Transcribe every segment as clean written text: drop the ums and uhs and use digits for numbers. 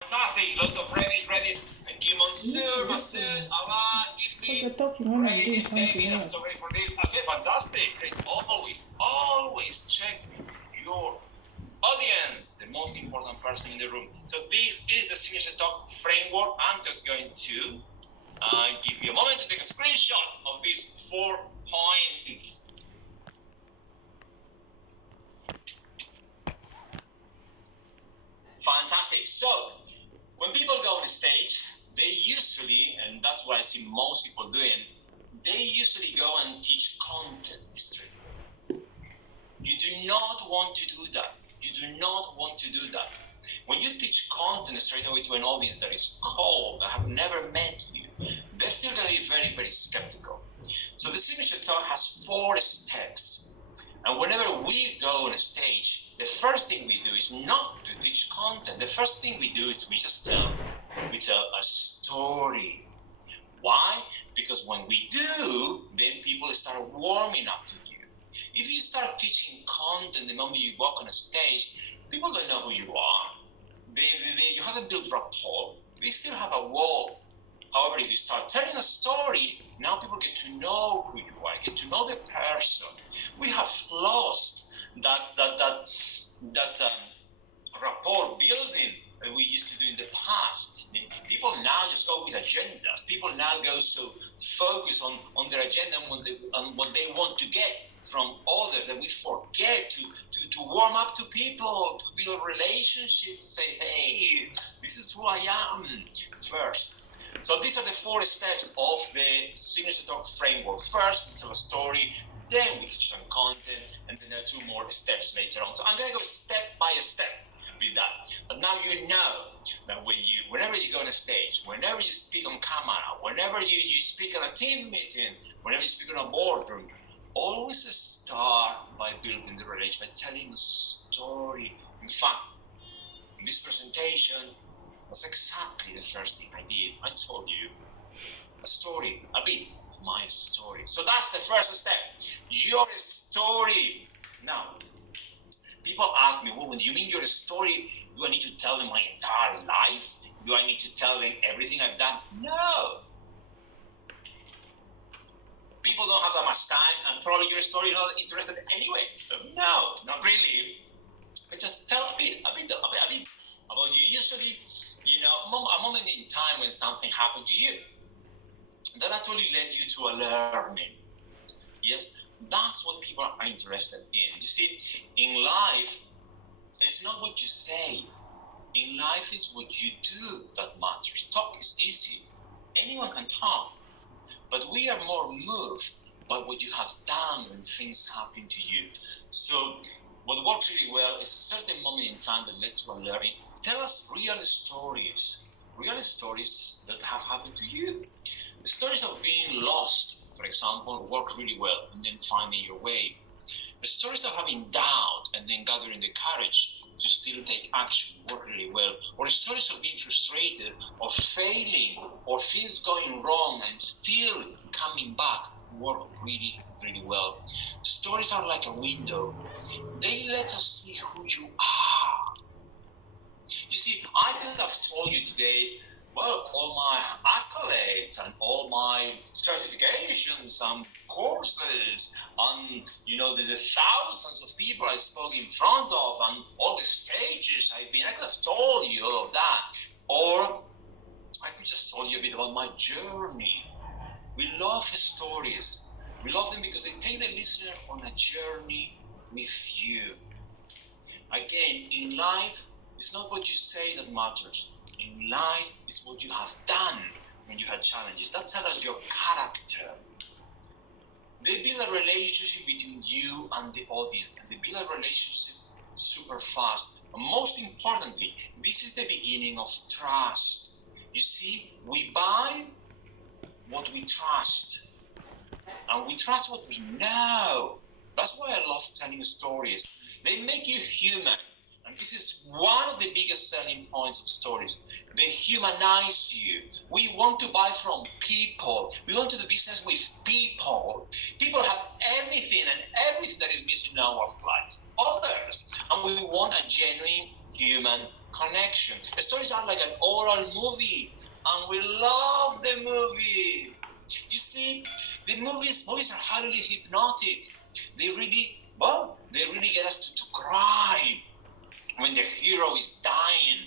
Fantastic, lots of readies. Thank you, Monsieur, Masood, Alan, Gifty, You're talking when I'm doing David, something I'm else. sorry for this. Okay, fantastic. Great. Always check your audience, the most important person in the room. So this is the Signature Talk framework. I'm just going to give you a moment to take a screenshot of these 4 points. Fantastic. So when people go on stage, they usually, and that's what I see most people doing, they usually go and teach content straight. You do not want to do that. You do not want to do that. When you teach content straight away to an audience that is cold, that have never met you, they're still going to be very, very skeptical. So the Signature Talk has 4 steps. And whenever we go on a stage, the first thing we do is not to teach content. The first thing we do is we tell a story. Why? Because when we do, then people start warming up to you. If you start teaching content the moment you walk on a stage, people don't know who you are. You haven't built rapport. They still have a wall. However, if you start telling a story, now people get to know who you are, get to know the person. We have lost that rapport building that we used to do in the past. I mean, people now just go with agendas. People now go so focused on their agenda and what they want to get from others that we forget to warm up to people, to build relationships, to say, hey, this is who I am first. So these are the 4 steps of the Signature Talk framework. First, we tell a story, then we teach some content, and then there are 2 more steps later on. So I'm going to go step by step with that. But now you know that whenever you go on a stage, whenever you speak on camera, whenever you speak on a team meeting, whenever you speak on a boardroom, always start by building the relation, by telling a story. In fact, in this presentation, that's exactly the first thing I did. I told you a story, a bit of my story. So that's the first step, your story. Now, people ask me, well, do you mean your story? Do I need to tell them my entire life? Do I need to tell them everything I've done? No. People don't have that much time, and probably your story is not interested anyway. So no, not really. But just tell a bit about you. Usually, a moment in time when something happened to you that actually led you to a learning. Yes, that's what people are interested in. You see, in life, it's not what you say. In life, it's what you do that matters. Talk is easy. Anyone can talk. But we are more moved by what you have done when things happen to you. So what works really well is a certain moment in time that led to a learning. Tell us real stories that have happened to you. The stories of being lost, for example, work really well, and then finding your way. The stories of having doubt and then gathering the courage to still take action work really well. Or the stories of being frustrated or failing or things going wrong and still coming back work really, really well. Stories are like a window. They let us see who you are. You see, I could have told you today, well, all my accolades and all my certifications and courses and, the thousands of people I spoke in front of and all the stages I've been. I could have told you all of that. Or I could just tell you a bit about my journey. We love stories. We love them because they take the listener on a journey with you. Again, in life, it's not what you say that matters. In life, it's what you have done when you had challenges. That tells us your character. They build a relationship between you and the audience, and they build a relationship super fast. And most importantly, this is the beginning of trust. You see, we buy what we trust, and we trust what we know. That's why I love telling stories. They make you human. And this is one of the biggest selling points of stories. They humanize you. We want to buy from people. We want to do business with people. People have anything and everything that is missing in our lives. Others. And we want a genuine human connection. The stories are like an oral movie, and we love the movies. You see, the movies are highly hypnotic. They really get us to cry when the hero is dying.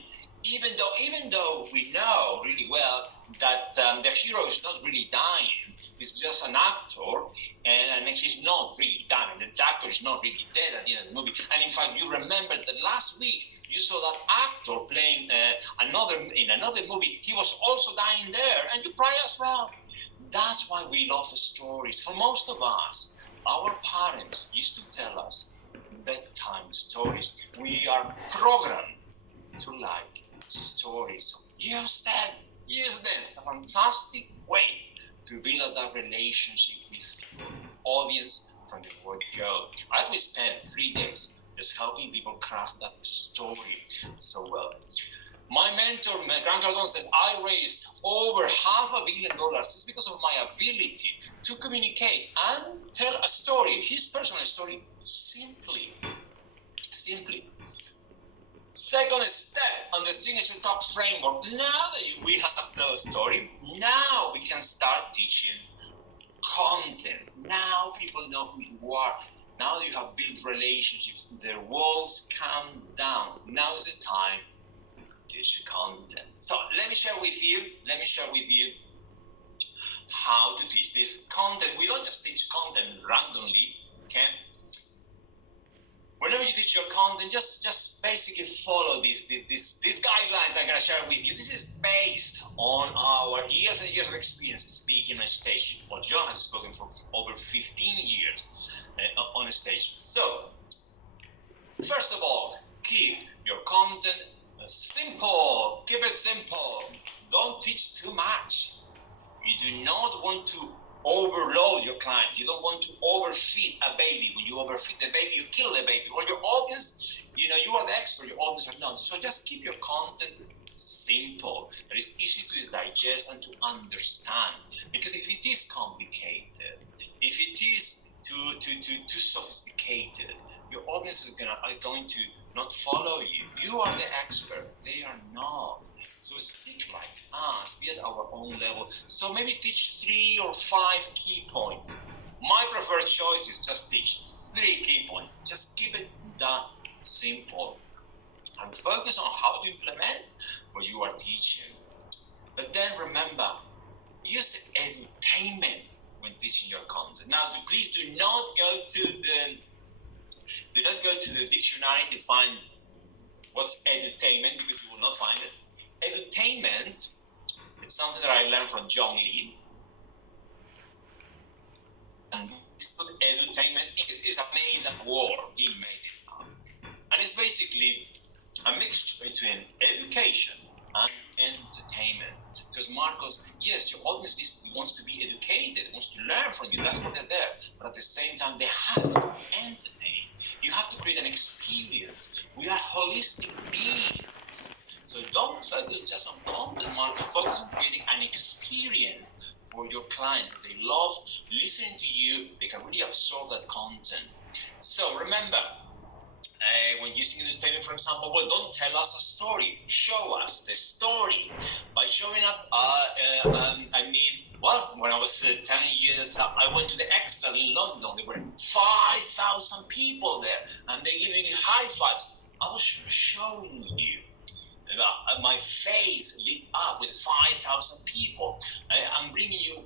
Even though we know really well that the hero is not really dying, he's just an actor, and he's not really dying. The actor is not really dead at the end of the movie. And in fact, you remember that last week you saw that actor playing in another movie. He was also dying there, and you cry as well. That's why we love stories. For most of us, our parents used to tell us bedtime stories. We are programmed to like stories. So use them. It's a fantastic way to build that relationship with audience from the word go. I actually spent 3 days just helping people craft that story so well. My mentor, Grant Cardone, says I raised over $500 million just because of my ability to communicate and tell a story, his personal story, simply. Second step on the Signature Talk framework. Now that we have to tell a story, now we can start teaching content. Now people know who you are. Now that you have built relationships, their walls come down. Now is the time to teach content. So let me share with you how to teach this content. We don't just teach content randomly, okay? Whenever you teach your content, just basically follow these guidelines I'm going to share with you. This is based on our years and years of experience speaking on stage. Well, John has spoken for over 15 years on a stage. So, first of all, keep your content simple. Keep it simple. Don't teach too much. You do not want to overload your client. You don't want to overfeed a baby. When you overfeed the baby, you kill the baby. Or your audience, you are the expert, your audience are not. So just keep your content simple. That is easy to digest and to understand. Because if it is complicated, if it is too sophisticated, your audience are going to not follow you. You are the expert. They are not. So speak like us, be at our own level. So maybe teach 3 or 5 key points. My preferred choice is just teach 3 key points. Just keep it that simple. And focus on how to implement what you are teaching. But then remember, use edutainment when teaching your content. Now, please do not go to the dictionary to find what's edutainment, because you will not find it. Edutainment is something that I learned from John Lee. And edutainment is a made-up word. He made it up. And it's basically a mixture between education and entertainment. Because Marcos, yes, your audience wants to be educated, wants to learn from you. That's why they're there. But at the same time, they have to entertain. You have to create an experience. We are holistic beings. So don't focus just on content, focus on creating an experience for your clients. They love listening to you. They can really absorb that content. So remember, when using entertainment, for example, well, don't tell us a story. Show us the story. By showing up, when I was telling you that I went to the Excel in London, there were 5,000 people there, and they giving me high fives. I was showing you. My face lit up with 5,000 people. I'm bringing you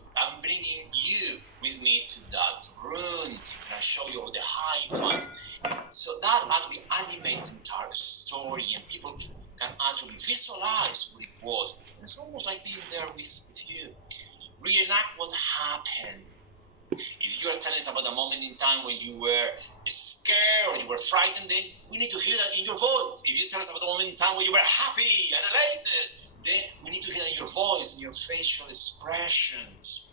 with me to that room, and I show you all the high fives. So that actually animates the entire story, and people can actually visualize what it was. It's almost like being there with you. Reenact what happened. If you are telling us about a moment in time when you were scared or you were frightened, then we need to hear that in your voice. If you tell us about a moment in time when you were happy and elated, then we need to hear that in your voice, in your facial expressions.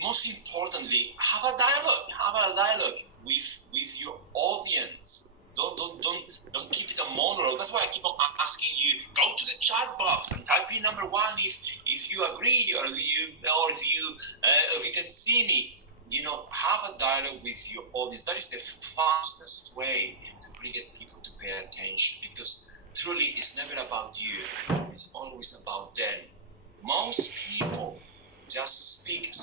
Most importantly, have a dialogue with your audience. Don't keep it a monologue. That's why I keep on asking you, go to the chat box and type in number 1 if you agree or if you can see me. Have a dialogue with your audience. That is the fastest way to really get people to pay pay attention, because truly it's never about you, it's always about them. Most people just speak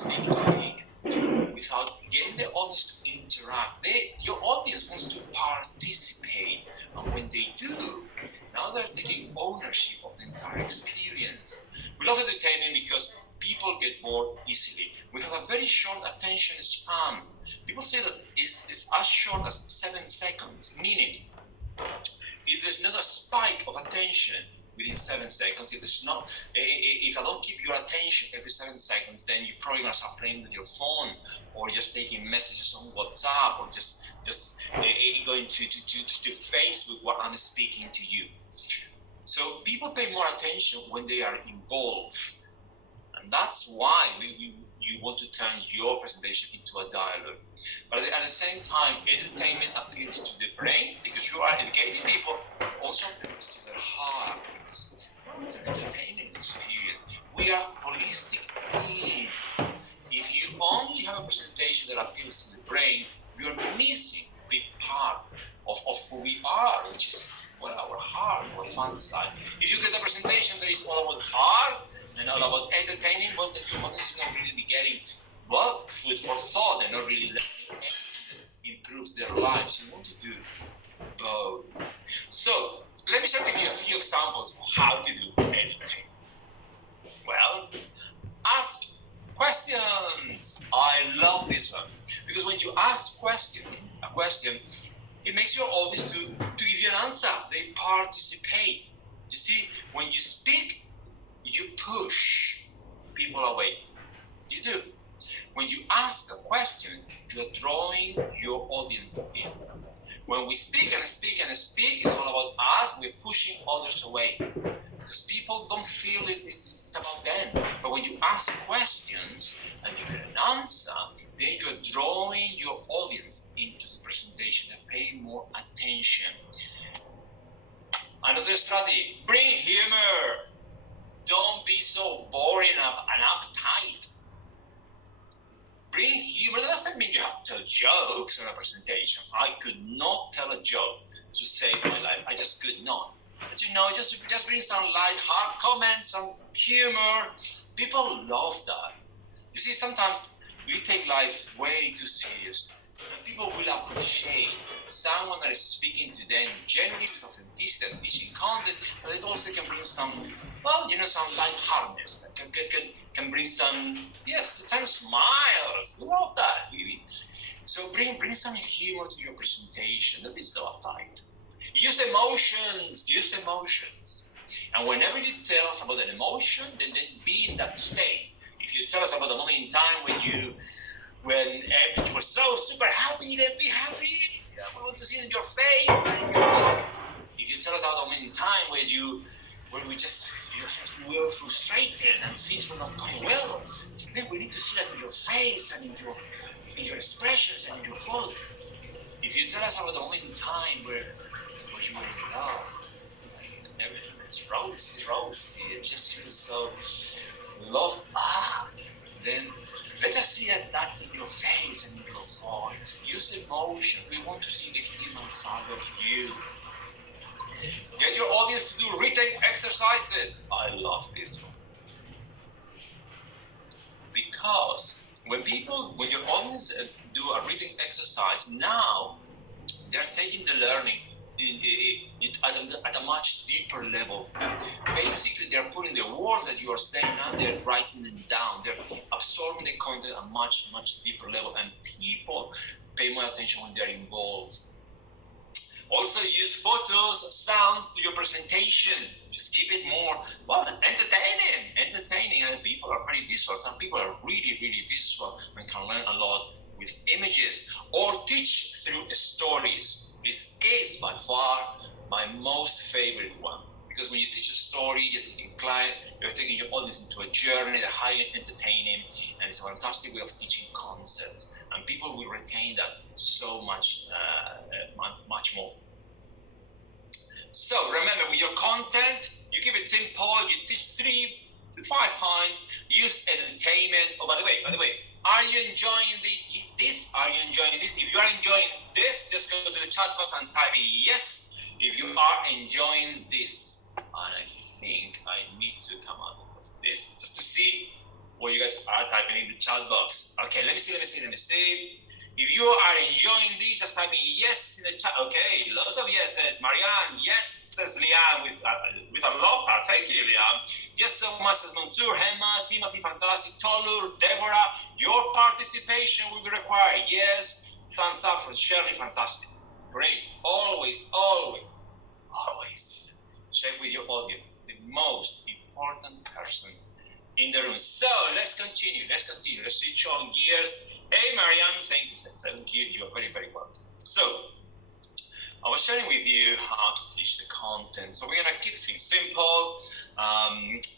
without getting the audience to interact. Your audience wants to participate, and when they do, now they're taking ownership of the entire experience. We love entertainment because people get bored easily. We have a very short attention span. People say that it's as short as 7 seconds, meaning if there's not a spike of attention within 7 seconds, if I don't keep your attention every 7 seconds, then you're probably gonna start playing with your phone, or just taking messages on WhatsApp, or just going to Facebook while I'm speaking to you. So people pay more attention when they are involved, and that's why you want to turn your presentation into a dialogue. But at the same time, entertainment appeals to the brain because you are educating people, also appeals to their heart. It's an entertaining experience. We are holistic beings. If you only have a presentation that appeals to the brain, you're missing a big part of who we are, which is our heart, our fun side. If you get a presentation that is all about heart and all about entertaining, well, then your audience is not really be getting food for thought and not really learning anything that improves their lives. You want to do both. So let me share with you a few examples of how to do entertainment. Well, ask questions. I love this one because when you ask a question, it makes your audience to give you an answer. They participate. You see, when you speak, you push people away. You do. When you ask a question, you're drawing your audience in. When we speak and speak and speak, it's all about us. We're pushing others away because people don't feel it's about them. But when you ask questions and you get an answer, then you're drawing your audience into the presentation. They're paying more attention. Another strategy, bring humor. Don't be so boring and uptight. Bring humor. That doesn't mean you have to tell jokes in a presentation. I could not tell a joke to save my life. I just could not. But just bring some light-hearted comments, some humor. People love that. You see, sometimes we take life way too serious. People will appreciate someone that is speaking to them genuinely with authenticity and teaching content, but it also can bring some lightheartedness. That can bring some smiles. We love that, really. So bring some humor to your presentation. Don't be so uptight. Use emotions. And whenever you tell us about an emotion, then be in that state. If you tell us about a moment in time when you were so super happy, then be happy. Yeah, we want to see it in your face. If you tell us about a moment in time where we were frustrated and things were not going well, then we need to see that in your face and in your expressions and in your thoughts. If you tell us about a moment in time where you were in love, and everything is rosy, it just feels so loved up, then let us see that in your face and in your voice. Use emotion. We want to see the human side of you. Get your audience to do written exercises. I love this one. Because when your audience do a written exercise, now they're taking the learning at a much deeper level. Basically, they're putting the words that you are saying, now they're writing them down. They're absorbing the content at a much, much deeper level, and people pay more attention when they're involved. Also, use photos, sounds to your presentation. Just keep it more, entertaining. And people are very visual. Some people are really, really visual and can learn a lot with images, or teach through stories. This is by far my most favorite one, because when you teach a story, you're taking your audience into a journey that's highly entertaining, and it's a fantastic way of teaching concepts, and people will retain that so much more. So remember, with your content, you keep it simple. You teach 3 to 5 points. Use entertainment. Oh, by the way, are you enjoying this? Are you enjoying this? If you are enjoying this, just go to the chat box and type yes. if you are enjoying this, and I think I need to come out of this just to see what you guys are typing in the chat box. Okay, let me see. If you are enjoying this, just type in yes in the chat. Okay, lots of yeses. Marianne, yes, says Liam with a lot. Thank you, Liam. Yes, so much as Mansoor, Hema, Timothy, fantastic. Tolu, Deborah, your participation will be required. Yes, thumbs up from Shirley, fantastic. Great. Always check with your audience, the most important person in the room. So let's continue. Let's switch on gears. Hey, Marianne, thank you. You are very, very welcome. So I was sharing with you how to teach the content. So we're going to keep things simple.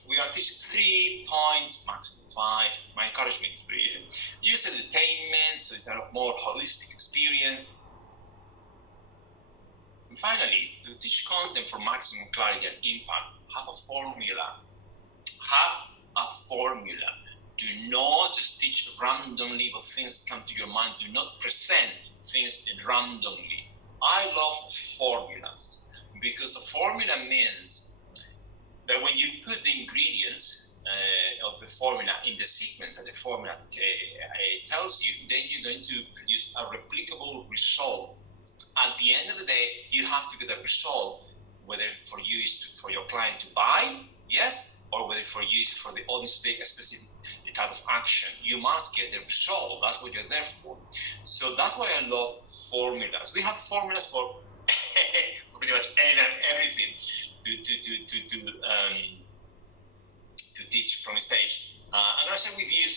We are teaching 3 points, maximum 5. My encouragement is 3. Use entertainment, so it's a more holistic experience. And finally, to teach content for maximum clarity and impact, have a formula. Do not just teach randomly what things come to your mind. Do not present things randomly. I love formulas because a formula means that when you put the ingredients of the formula in the sequence that the formula tells you, then you're going to produce a replicable result. At the end of the day, you have to get a result, whether for you is for your client to buy, yes, or whether for you is for the audience to take a specific type of action. You must get the result. That's what you're there for. So that's why I love formulas. We have formulas for pretty much everything to teach from the stage. I'm going to share with you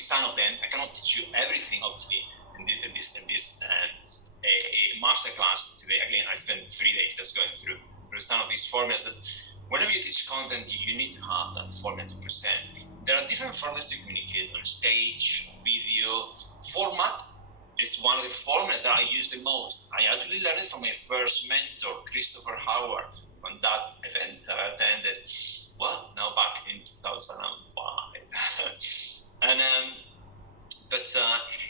some of them. I cannot teach you everything, obviously, in this masterclass today. Again, I spent 3 days just going through some of these formulas. But whenever you teach content, you need to have that formula to present. There are different formulas to communicate on stage, video. Format is one of the formulas that I use the most. I actually learned it from my first mentor, Christopher Howard, on that event that I attended, now back in 2005. But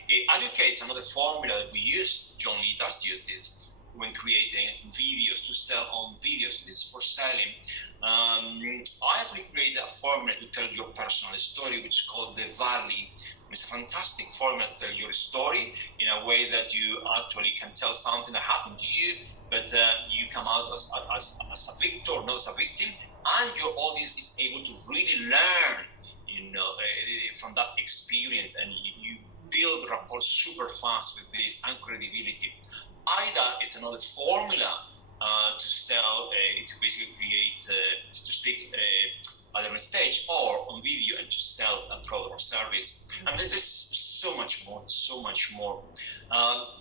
it educates another formula that we use. John Lee does use this when creating videos, to sell on videos. This is for selling. I actually created a formula to tell your personal story, which is called the Valley. It's a fantastic formula to tell your story in a way that you actually can tell something that happened to you, but you come out as a victor, not as a victim, and your audience is able to really learn, from that experience, and you build rapport super fast with this and credibility. AIDA is another formula to sell, to basically create, to speak either on stage or on video and to sell a product or service. And then there's so much more.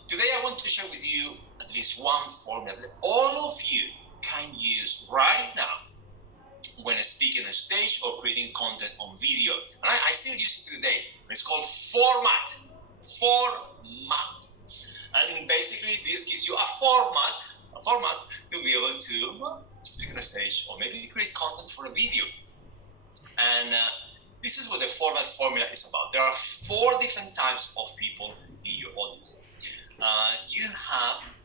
Today I want to share with you at least one formula that all of you can use right now when speaking on stage or creating content on video. And I still use it today. It's called format. And basically this gives you a format to be able to speak on a stage or maybe create content for a video. And this is what the format formula is about. There are 4 different types of people in your audience. You have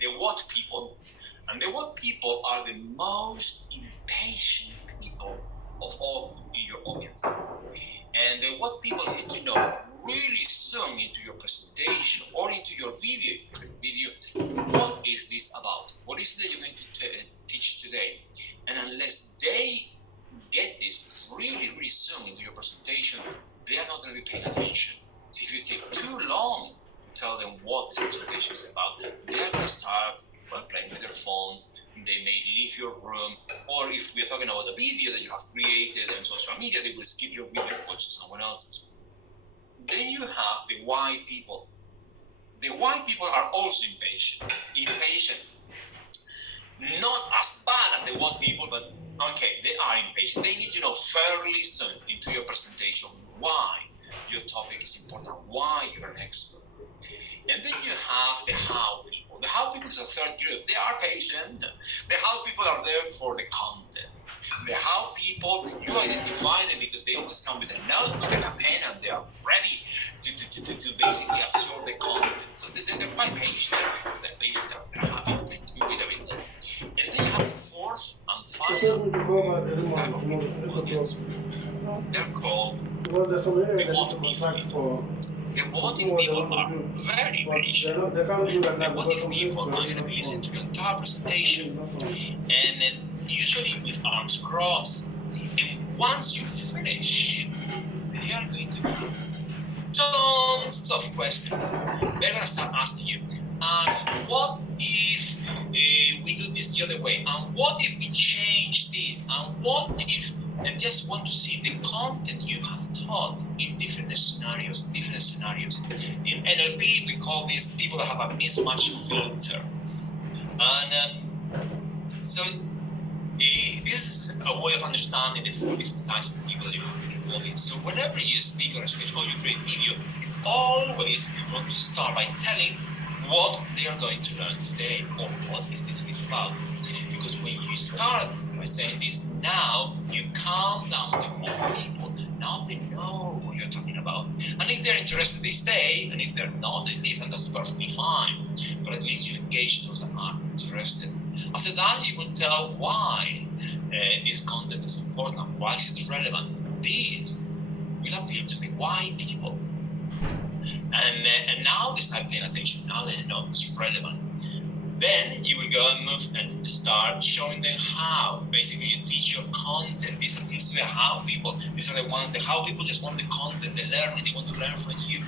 the what people, and the what people are the most impatient people of all in your audience. And the what people need to know really soon into your presentation or into your video, what is this about? What is it that you're going to teach today? And unless they get this really, really soon into your presentation, they are not going to be paying attention. So if you take too long to tell them what this presentation is about, they are going to start playing with their phones. They may leave your room, or if we're talking about a video that you have created on social media, they will skip your video and watch someone else's. Then you have the why people. The why people are also impatient. Not as bad as the what people, but okay, they are impatient. They need to know fairly soon into your presentation why your topic is important, why you're an expert. And then you have the how people. The how people is a third group. They are patient. The how people are there for the content. The how people, you identify them because they always come with a notebook and a pen and they are ready to basically absorb the content. So they're quite patient. They're patient. They're happy. final audience. They're called the what-if people. The what-if people are very patient. The what-if people are going to be listening to the entire presentation, and then usually with arms crossed. And once you finish, they are going to be tons of questions. They're going to start asking you, what if we do this the other way? And what if we change this? And what if they just want to see the content you have taught in different scenarios? In NLP, we call these people that have a mismatch filter. And so this is a way of understanding the different types of people that you're involved in. So whenever you speak on a stage or you create video, always you want to start by telling what they are going to learn today, or what is this video about. Because when you start by saying this, now you calm down the more people. Now they know what you're talking about. And if they're interested, they stay. And if they're not, they leave, and that's perfectly fine. But at least you engage those that are interested. After that, you will tell why this content is important, why it's relevant. This will appeal to the why people. And now they start paying attention. Now they know it's relevant. Then you will go and move and start showing them how. Basically, you teach your content. These are the how people. These are the ones that how people just want the content, they learn, and they want to learn from you.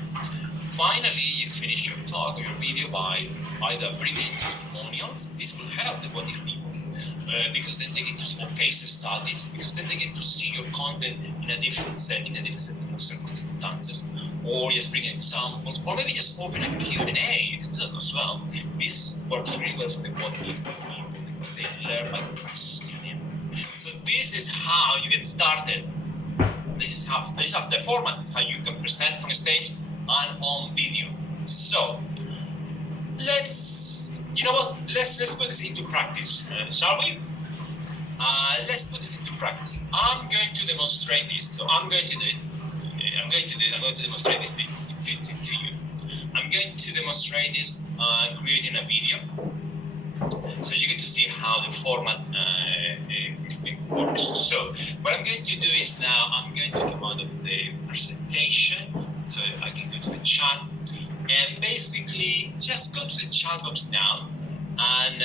Finally, you finish your talk or your video by either bringing testimonials. This will help the what if people. Because then they get to see case studies, because then they get to see your content in a different setting, in a different set of circumstances, or just bring examples, or maybe just open a Q&A. You can do that as well. This works really well for the what if people because they learn by questioning. So this is how you get started. This is the format. This is how you can present from a stage and on video. So let's put this into practice, shall we? Let's put this into practice. I'm going to demonstrate this. So I'm going to do it. I'm going to demonstrate this to you. I'm going to demonstrate this creating a video. So you get to see how the format works. So what I'm going to do is now I'm going to come out of the presentation. So I can go to the chat. And basically, just go to the chat box now and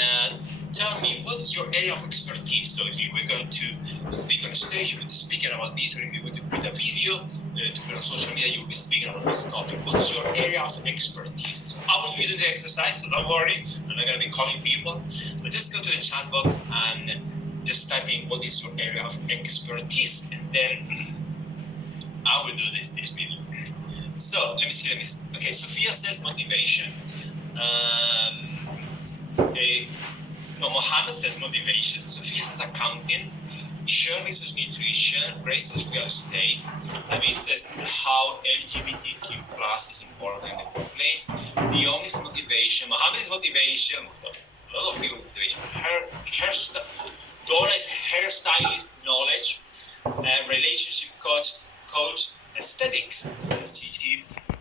tell me what's your area of expertise. So if you were going to speak on a stage, you will be speaking about this, or if you were going to create a video to put on social media, you will be speaking about this topic. What's your area of expertise? So I will be doing the exercise, so don't worry. I'm not going to be calling people. But just go to the chat box and just type in what is your area of expertise, and then I will do this video. So let me see. Okay, Sophia says motivation. Mohammed says motivation. Sophia says accounting. Shirley says nutrition. Grace says real estate. David says how LGBTQ plus is important in the workplace. Dion is motivation. Mohammed is motivation. A lot of people motivation. Dora is hairstylist knowledge. Relationship coach. Aesthetics.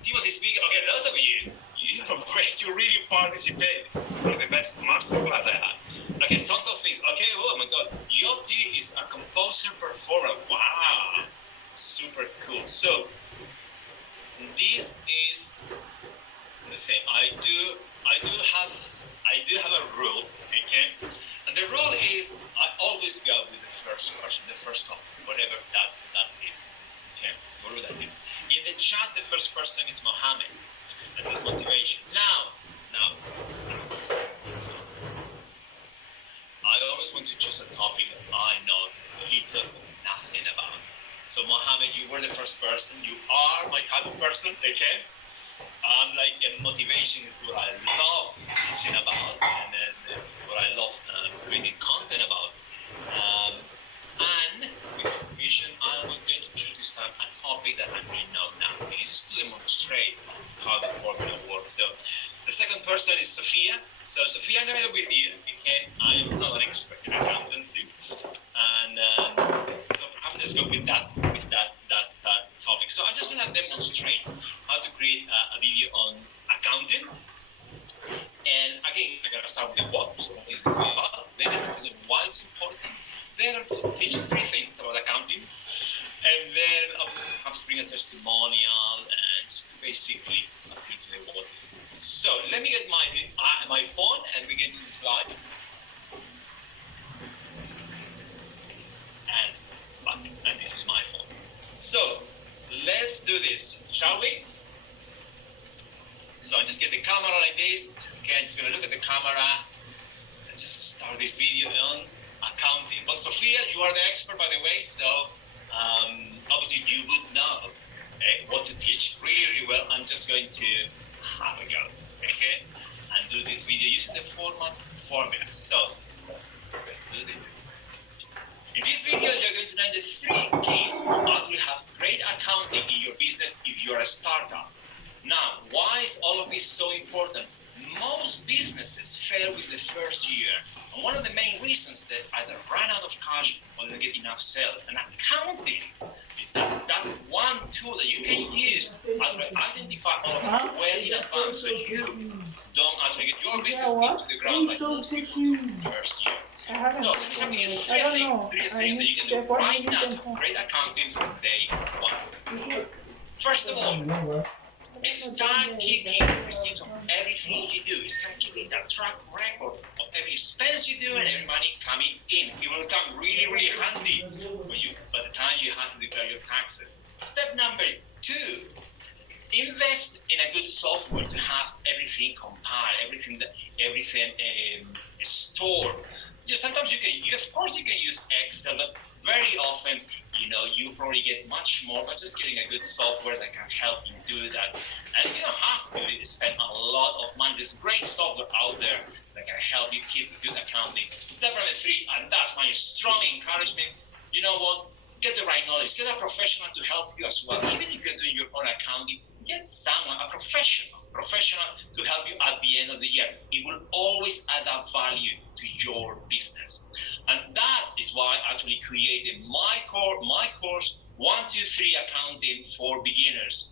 Timothy speaking. Okay, those of you really participate. One of the best master class I had. Okay, tons of things. Okay, oh my God, Yoti is a composer performer. Wow, super cool. So this is the thing. I do have a rule. Okay, and the rule is I always go with the first person, the first topic, whatever that is. Okay, whatever that is. In the chat, the first person is Mohammed. That is motivation. Now, I always want to choose a topic that I know little or nothing about. So Mohammed, you were the first person. You are my type of person, okay? Motivation is what I love teaching about, and then what I love creating content about. And with vision, I was going to choose this time a topic that I really know nothing. It's just to demonstrate how the formula works. So the second person is Sophia. So Sophia, I'm going to go with you, okay? I am not an expert in accountancy. And so perhaps let's go with that topic. So I'm just going to demonstrate how to create a video on accounting. And again, I'm going to start with the what. So what is the what? Then why it's important. Then I'm going to teach 3 things about accounting, and then I'm going to bring a testimonial and just basically appeal to the world. So let me get my phone and we get to the slide. And back, and this is my phone. So let's do this, shall we? So I just get the camera like this. Okay, I'm just gonna look at the camera and just start this video on accounting. But Sophia, you are the expert, by the way, so obviously you would know what to teach really well. I'm just going to have a go, okay, and do this video using the format formula. So let's do this. In this video, you're going to learn the 3 keys to actually have great accounting in your business if you're a startup. Now, why is all of this so important? Most businesses fail with the first year. And one of the main reasons that either run out of cash or don't get enough sales. And accounting is that one tool that you can use to identify all of that well in advance so you don't actually get your business into the ground like most people in the first year. So let me show you 3 things that you can do right now to have great accounting from day 1. First of all, start keeping receipts of everything you do. Start keeping that track record of every expense you do and every money coming in. It will come really, really handy by the time you have to declare your taxes. Step number 2, invest in a good software to have everything compiled, everything stored. Sometimes you can use, of course you can use Excel, but very often, you probably get much more by just getting a good software that can help you do that. And you don't have to spend a lot of money. There's great software out there that can help you keep good accounting. Step number 3, and that's my strong encouragement, you know what? Get the right knowledge. Get a professional to help you as well. Even if you're doing your own accounting, get someone, a professional to help you at the end of the year. It will always add up value to your business. And that is why I actually created my course, 1, 2, 3 Accounting for Beginners.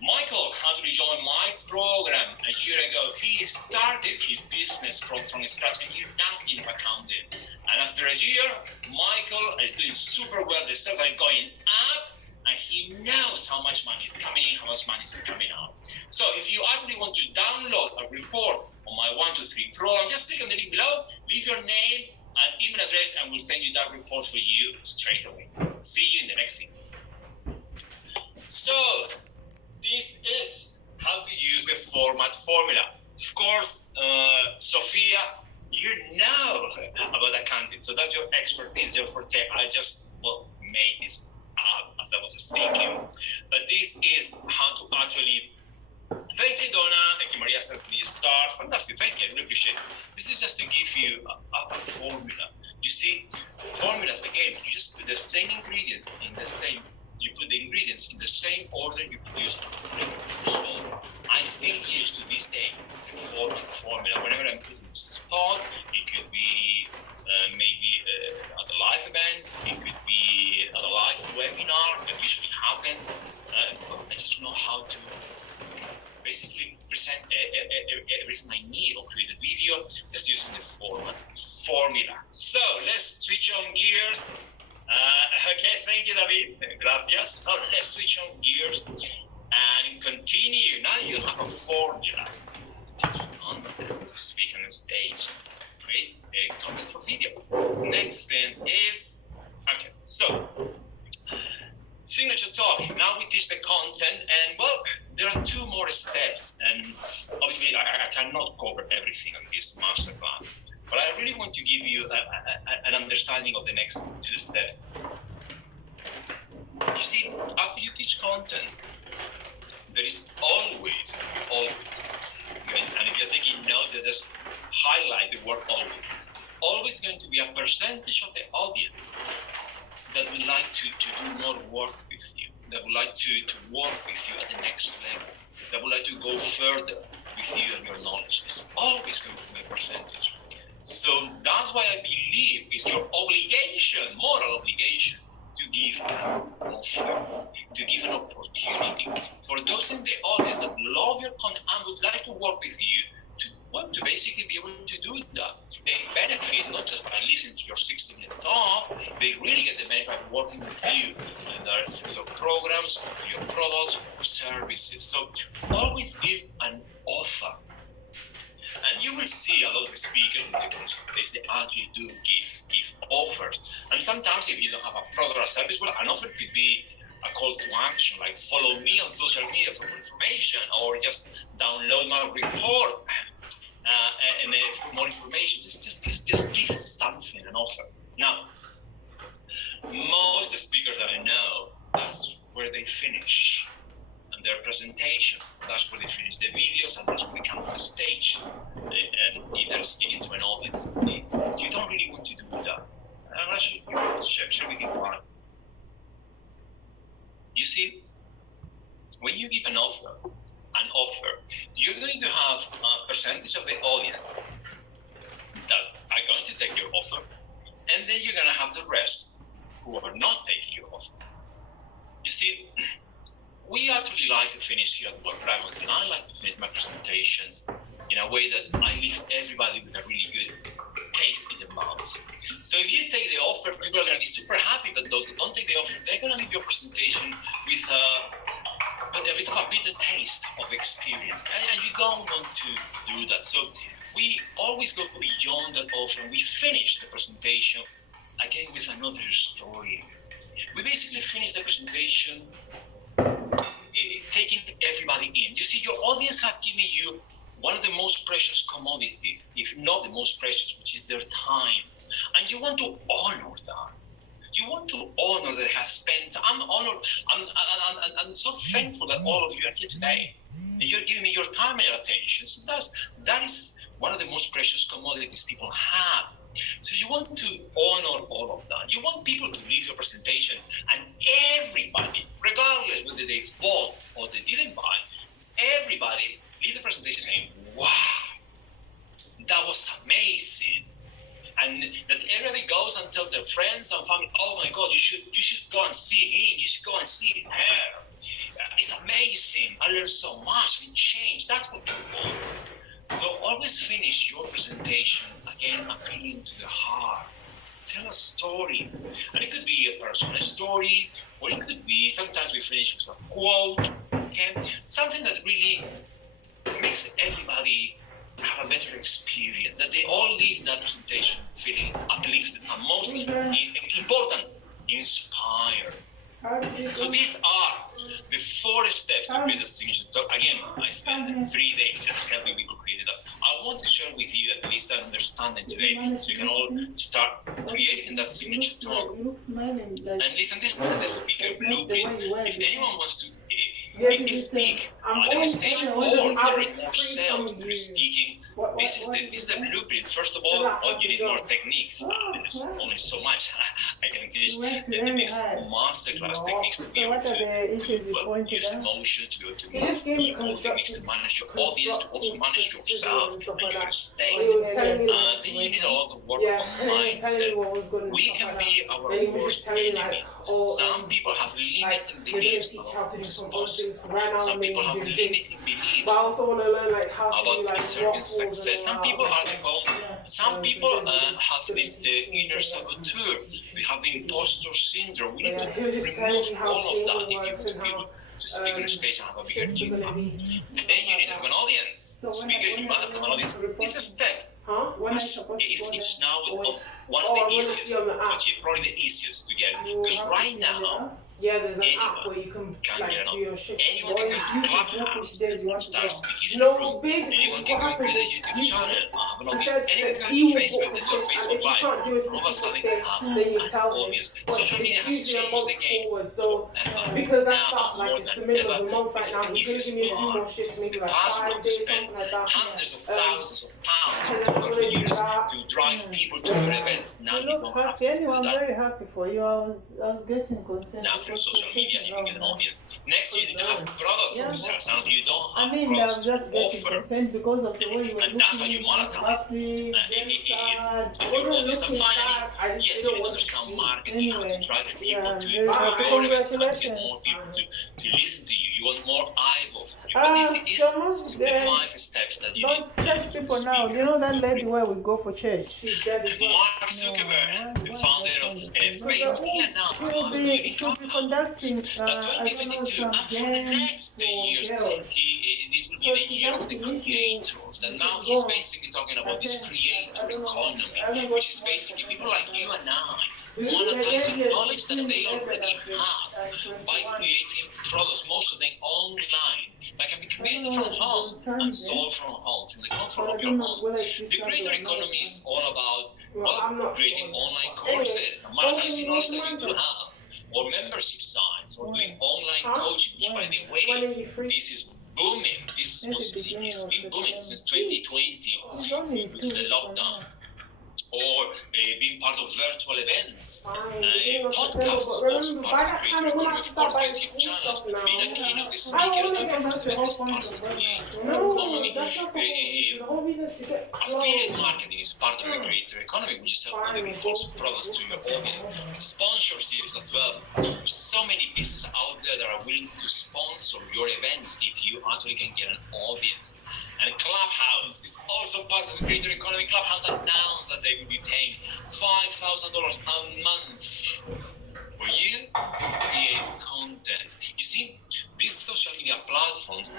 Michael actually joined my program a year ago. He started his business from scratch and knew nothing of accounting. And after a year, Michael is doing super well. The sales are going up. And he knows how much money is coming in, how much money is coming out. So if you actually want to download a report on my 1, 2, 3 program, just click on the link below, leave your name and email address, and we'll send you that report for you straight away. See you in the next video. So this is how to use the format formula. Of course, Sophia, you know about accounting, so that's your expertise, your forte. I just made this up as I was speaking. But this is how to actually. Thank you, Donna. Thank you, Maria. Sent me a star. Fantastic. Thank you. I really appreciate it. This is just to give you a formula. You see, formulas, again, you just put the same ingredients you put the ingredients in the same order you produce them. So I still use to this day the formula. Whenever I'm putting a spot, it could be maybe at a live event, it could be at a live webinar that usually happens. I just know how to basically present everything I need or create a video just using the formula. So let's switch on gears. Okay, thank you, David. Gracias. So let's switch on gears and continue. Now you have a formula to speak on the stage. Create a content for video. Next thing is, okay, so signature talk. Now we teach the content, and there are 2 more steps, and obviously I cannot cover everything on this masterclass. But I really want to give you an understanding of the next 2 steps. You see, after you teach content, there is always, and if you're taking notes, just highlight the word always going to be a percentage of the audience that would like to do more work with you, that would like to work with you at the next level, that would like to go further with you and your knowledge. It's always going to be a percentage. So that's why I believe it's your obligation, moral obligation, to give an offer, to give an opportunity for those in the audience that love your content and would like to work with you, to Well, to basically be able to do that. They benefit not just by listening to your 60-minute talk, they really get the benefit of working with you, whether it's your programs, your products, or services. So always give an offer. And you will see a lot of speakers they actually do give offers. And sometimes if you don't have a product or service, well, an offer could be a call to action, like follow me on social media for more information, or just download my report for more information. Just give something, an offer. Now, most speakers that I know, that's where they finish. And their presentation, that's where they finish the videos, and that's where they come to the stage and either speaking to an audience. You don't really want to do that. And I'm actually share with you why. You see, when you give an offer, you're going to have a percentage of the audience that are going to take your offer, and then you're going to have the rest who are not taking your offer. You see, we actually like to finish here at World Dragons, and I like to finish my presentations in a way that I leave everybody with a really good taste in their mouths. So if you take the offer, people are going to be super happy, but those that don't take the offer, they're going to leave your presentation with a bit of a bitter taste of experience. And you don't want to do that. So we always go beyond that offer, and we finish the presentation again with another story. We basically finish the presentation taking everybody in. You see, your audience have given you one of the most precious commodities, if not the most precious, which is their time. And you want to honor that. You want to honor that they have spent. I'm honored. I'm so thankful that all of you are here today. And you're giving me your time and your attention. So that is one of the most precious commodities people have. So you want to honor all of that. You want people to leave your presentation, and everybody, regardless whether they bought or they didn't buy, everybody leave the presentation saying, wow, that was amazing. And that everybody goes and tells their friends and family, oh my God, you should go and see him, you should go and see her. It's amazing. I learned so much, I've been changed. That's what you want. So always finish your presentation again appealing to the heart. Tell a story. And it could be a personal story, or it could be, sometimes we finish with a quote, okay? Something that really makes everybody have a better experience, that they all leave that presentation feeling uplifted, and most important, inspired. So these are the 4 steps to create a signature talk. Again, I spent 3 days just helping people create it up. I want to share with you at least that understanding today, so you can all start creating that signature talk. And listen, this is the speaker blueprint. If anyone wants to speak on stage, or there is more sales to be speaking, this is the blueprint. First of all you need more techniques. There's only so much I can teach. The biggest masterclass techniques to be able to use emotion, to be able to move techniques to manage your audience, to also manage yourself and your state. Then you need a lot of work on mindset. We can be our worst enemies. Some people have limiting beliefs about us. Some people have limiting beliefs about preserving success. Some people are some people have this inner saboteur. We have the imposter syndrome. We need to remove all of that if you want to be able to speak on the stage and have a bigger impact. Then you need to have an audience. Speaker, you must have an audience. It's a step. It's now one of the easiest, probably the easiest to get. Because right now, there's an app where you can do your shit. Anyone can go to Clubhouse and start speaking in the room. Anyone can go to the YouTube channel, anyone can do Facebook, there's no Facebook Live. All of a sudden, then you tell them. But it's usually a month forward. So because that's like it's the middle of the month right now, he's going to give me a few more shifts, maybe like 5 days, something like that. Hundreds of thousands of pounds for you to drive people to your event. friends. Now you don't have happy. to Anyway, do I'm that. very happy for you. I was getting concerned. Now through social media, you can get an audience. Next, you need to have products Yeah. to sell. Some of you don't have I mean, I was products just to getting offer. concerned because of the way you were And that's how you looking, monetize. happy, If very sad. your I wasn't audience, looking and finally, sad. I just yes, you didn't need to want to understand see. marketing, how to Anyway, drive people yeah, to very happy. your events, how to get Congratulations. more people to listen to you. You want more eyeballs. These Shoma, the 5 steps that you don't need. church people now. You know that lady where we go for church? She's dead as well. Mark Zuckerberg, the founder of Facebook, he announced She'll be conducting, I don't know, 2022, some and for the next 2 games years, for girls. this will be the year of the creators. And now he's basically talking about this creator economy, which is basically people like you and I monetizing knowledge that they already have by creating products, most of them online, that can be created from home and sold from home, from the comfort of your home. The creator economy is all about creating online courses and monetizing knowledge that you do have, or membership sites, or doing online coaching, which, by the way, this is booming. This has been booming since 2020 with the lockdown. Or being part of virtual events, podcasts, also part of the creator economy, of course, YouTube channels, being a keynote speaker, this is part of the creator economy. Affiliate marketing is part of the creator economy, when you sell other people's products to your audience. Sponsorships as well. There's so many businesses out there that are willing to sponsor your events if you actually can get an audience. And Clubhouse is also part of the creator economy. Clubhouse announced that they will be paying $5,000 a month for you to create content. You see, these social media platforms,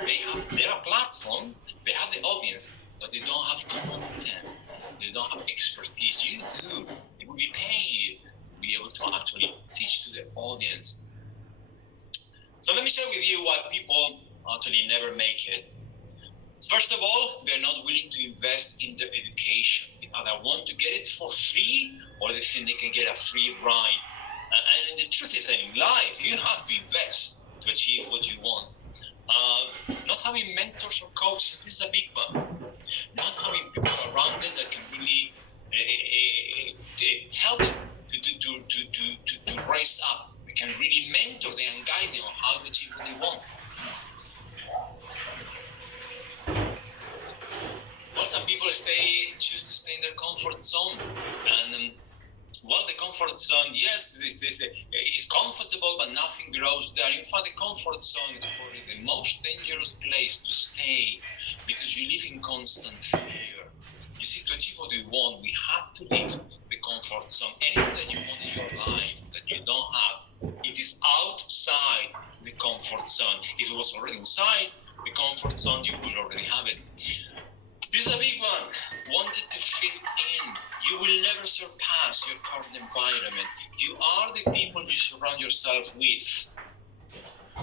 they're a platform, they have the audience, but they don't have content. They don't have expertise. You do. They will be paying you to be able to actually teach to the audience. So let me share with you why people actually never make it. First of all, they're not willing to invest in their education. They either want to get it for free, or they think they can get a free ride. And the truth is that in life, you have to invest to achieve what you want. Not having mentors or coaches, this is a big one. Not having people around them that can really help them to rise up. They can really mentor them and guide them on how to achieve what they want. Some people choose to stay in their comfort zone, and the comfort zone, yes, it's comfortable, but nothing grows there. In fact, the comfort zone is probably the most dangerous place to stay, because you live in constant fear. You see, to achieve what we want, we have to leave the comfort zone. Anything that you want in your life that you don't have, it is outside the comfort zone. If it was already inside the comfort zone, you will already have it. This is a big one. Wanted to fit in. You will never surpass your current environment. You are the people you surround yourself with.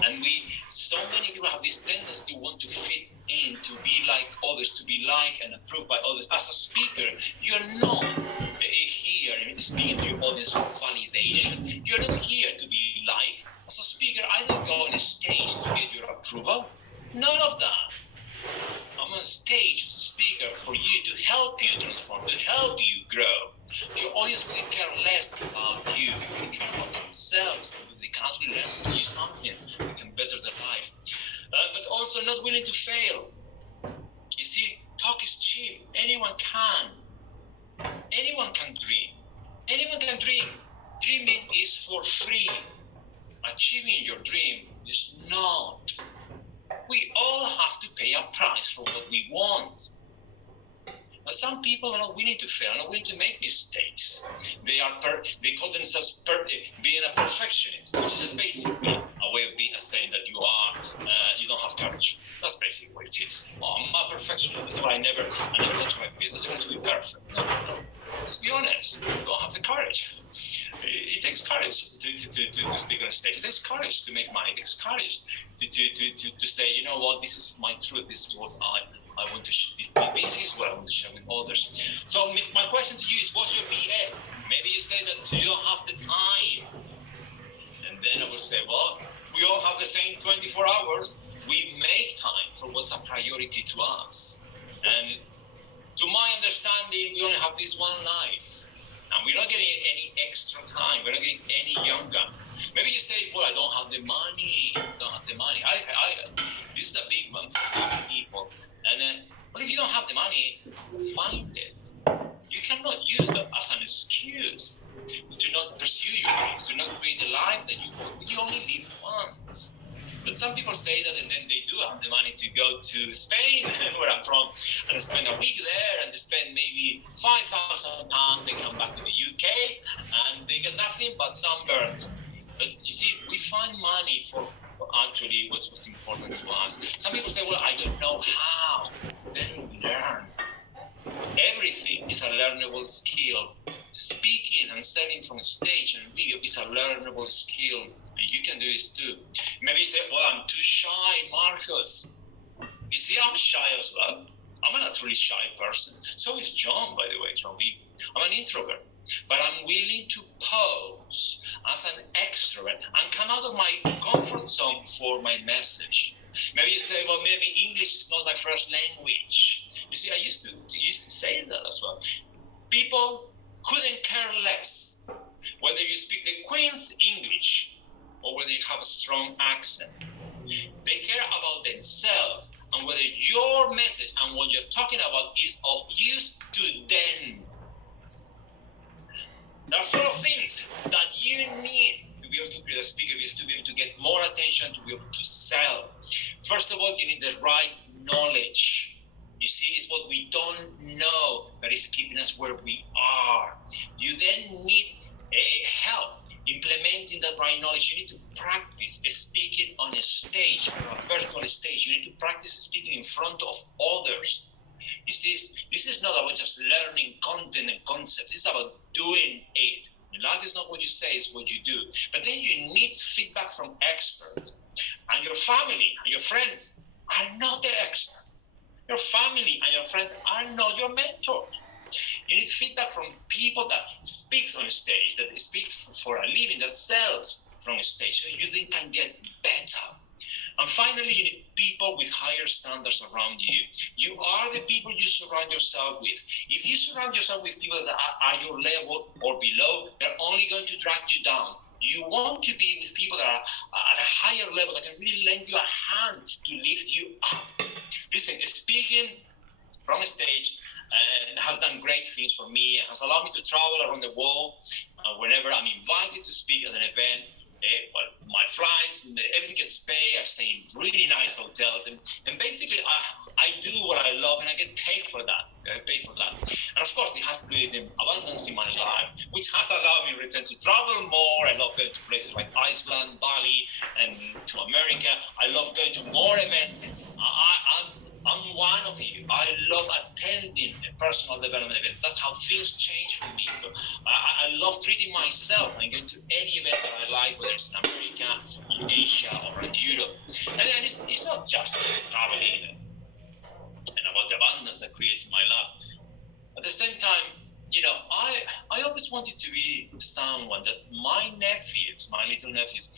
And so many people have this tendency to want to fit in, to be like others, to be liked and approved by others. As a speaker, you're not here speaking to your audience for validation. You're not here to be liked. As a speaker, I don't go on a stage to get your approval. None of that. I'm on stage as a speaker for you, to help you transform, to help you grow. Your audience will care less about you. They will care about themselves, because they can actually learn from you something that can better their life. But also not willing to fail. You see, talk is cheap. Anyone can. Anyone can dream. Anyone can dream. Dreaming is for free. Achieving your dream is not. We all have to pay a price for what we want. But some people are not willing to fail, not willing to make mistakes. They call themselves being a perfectionist, which is just basically a way of saying that you don't have courage. That's basically what it is. Oh, I'm a perfectionist. That's why I never touch my business. I want to be perfect. No. Let's be honest. You don't have the courage. It takes courage to speak on a stage. It takes courage to make money. It takes courage to say, you know what, this is my truth. This is what I want to share. This is what I want to share with others. So my question to you is, what's your BS? Maybe you say that you don't have the time. And then I will say, well, we all have the same 24 hours. We make time for what's a priority to us. And to my understanding, we only have this one life. and we're not getting any extra time. We're not getting any younger. Maybe you say, well, I don't have the money. This is a big one for people. And well, if you don't have the money, find it. You cannot use that as an excuse to not pursue your dreams, to not create the life that you want. You only live once. But some people say that, and then they do have the money to go to Spain, where I'm from, and spend a week there, and they spend maybe £5,000. They come back to the UK, and they get nothing but sunburns. But you see, we find money for actually what's important to us. Some people say, well, I don't know how. Then learn. Everything is a learnable skill. Speaking and selling from stage and video is a learnable skill, and you can do this too. Maybe you say, well, I'm too shy, Marcus. You see, I'm shy as well. I'm a naturally shy person. So is John, by the way, John. I'm an introvert. But I'm willing to pose as an extrovert and come out of my comfort zone for my message. Maybe you say, well, maybe English is not my first language. You see, I used to say that as well. People couldn't care less whether you speak the Queen's English or whether you have a strong accent. They care about themselves and whether your message and what you're talking about is of use to them. There are 4 things that you need to be able to create a speaker, is to be able to get more attention, to be able to sell. First of all, you need the right knowledge. You see, it's what we don't know that is keeping us where we are. You then need help implementing that right knowledge. You need to practice speaking on a stage, a virtual stage. You need to practice speaking in front of others. You see, this is not about just learning content and concepts. It's about doing it. Life is not what you say, it's what you do. But then you need feedback from experts. And your family and your friends are not the experts. Your family and your friends are not your mentors. You need feedback from people that speaks on stage, that speaks for a living, that sells from a stage, so you then can get better. And finally, you need people with higher standards around you. You are the people you surround yourself with. If you surround yourself with people that are at your level or below, they're only going to drag you down. You want to be with people that are at a higher level, that can really lend you a hand to lift you up. Listen, speaking from a stage has done great things for me and has allowed me to travel around the world whenever I'm invited to speak at an event. My flights, everything gets paid. I stay in really nice hotels, and basically I do what I love, and I get paid for that. And of course, it has created abundance in my life, which has allowed me to travel more. I love going to places like Iceland, Bali, and to America. I love going to more events. I'm one of you. I love attending personal development events. That's how things change for me. So I love treating myself and going to any event that I like, whether it's in America, in Asia, or in Europe. And it's not just traveling and about the abundance that creates in my life. At the same time, I always wanted to be someone that my little nephews,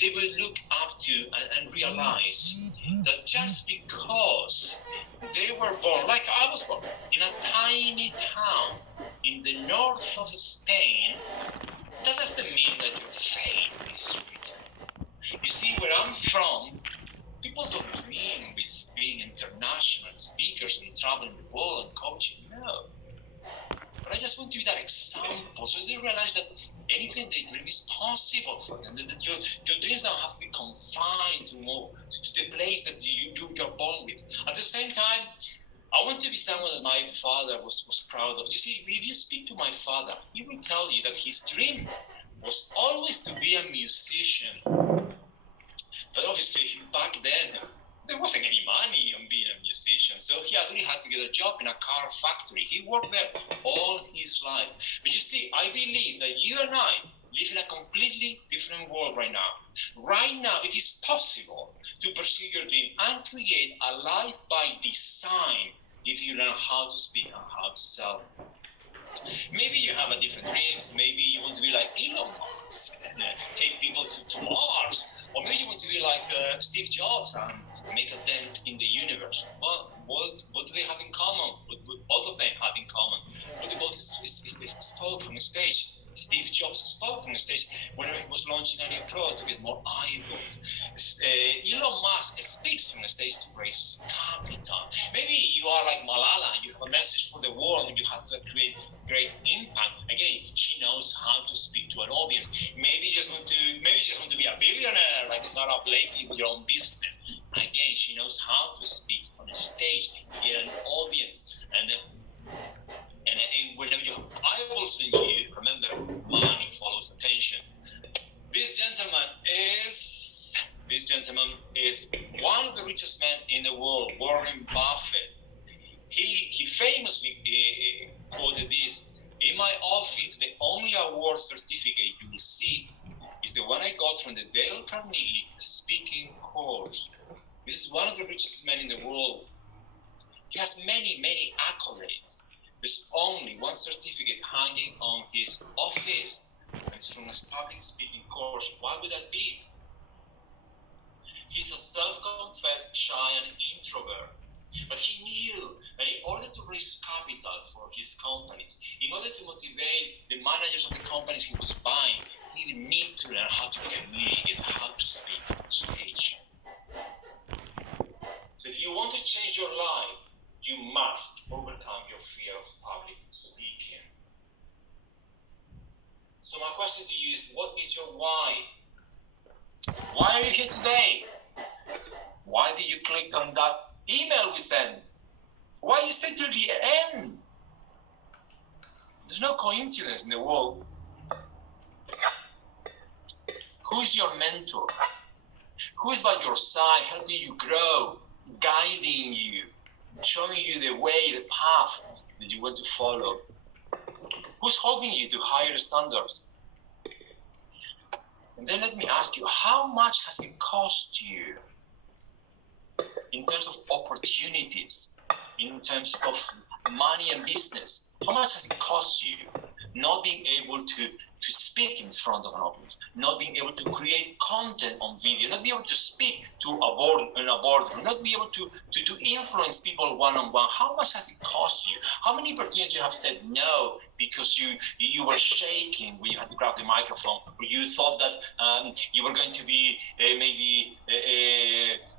they will look up to and realize that just because they were born, like I was born, in a tiny town in the north of Spain, that doesn't mean that your fate is written. You see, where I'm from, people don't dream with being international speakers and traveling the world and coaching. No. But I just want to be that example so they realize that anything they dream is possible for them. That your dreams don't have to be confined to the place that you're born with. At the same time, I want to be someone that my father was proud of. You see, if you speak to my father, he will tell you that his dream was always to be a musician. But obviously, back then, there wasn't any money on being a musician, so he actually had to get a job in a car factory. He worked there all his life. But you see, I believe that you and I live in a completely different world right now. Right now, it is possible to pursue your dream and create a life by design if you learn how to speak and how to sell. Maybe you have a different dreams. Maybe you want to be like Elon Musk and take people to Mars. Or maybe you want to be like Steve Jobs and make a dent in the universe. Well, what do they have in common? What both of them have in common? Well, they both spoke from the stage. Steve Jobs spoke from the stage whenever he was launching a new product to get more eyeballs. Elon Musk speaks from the stage to raise capital. Maybe you are like Malala, you have a message for the world and you have to create great impact. Again, she knows how to speak to an audience. Maybe you just want to be a billionaire, like start up lately with your own business. Again, she knows how to speak on a stage, get an audience, and whenever you have eyeballs in you, remember, money follows attention. This gentleman is one of the richest men in the world, Warren Buffett. He famously quoted this: "In my office, the only award certificate you will see is the one I got from the Dale Carnegie speaking course." This is one of the richest men in the world. He has many, many accolades. There's only one certificate hanging on his office, and it's from his public speaking course. What would that be? He's a self-confessed shy and introvert, but he knew that in order to raise capital for his companies, in order to motivate the managers of the companies he was buying, he would need to learn how to communicate, how to speak on stage. So if you want to change your life, you must overcome your fear of public speaking. So my question to you is, what is your why? Why are you here today? Why did you click on that email we sent? Why you stay till the end? There's no coincidence in the world. Who is your mentor? Who is by your side, helping you grow, guiding you, showing you the way, the path that you want to follow? Who's holding you to higher standards? And then let me ask you, how much has it cost you in terms of opportunities, in terms of money and business? How much has it cost you not being able to speak in front of an audience, not being able to create content on video, not be able to speak to a boardroom, not be able to influence people one-on-one? How much has it cost you? How many opportunities you have said no because you were shaking when you had to grab the microphone, or you thought that you were going to be maybe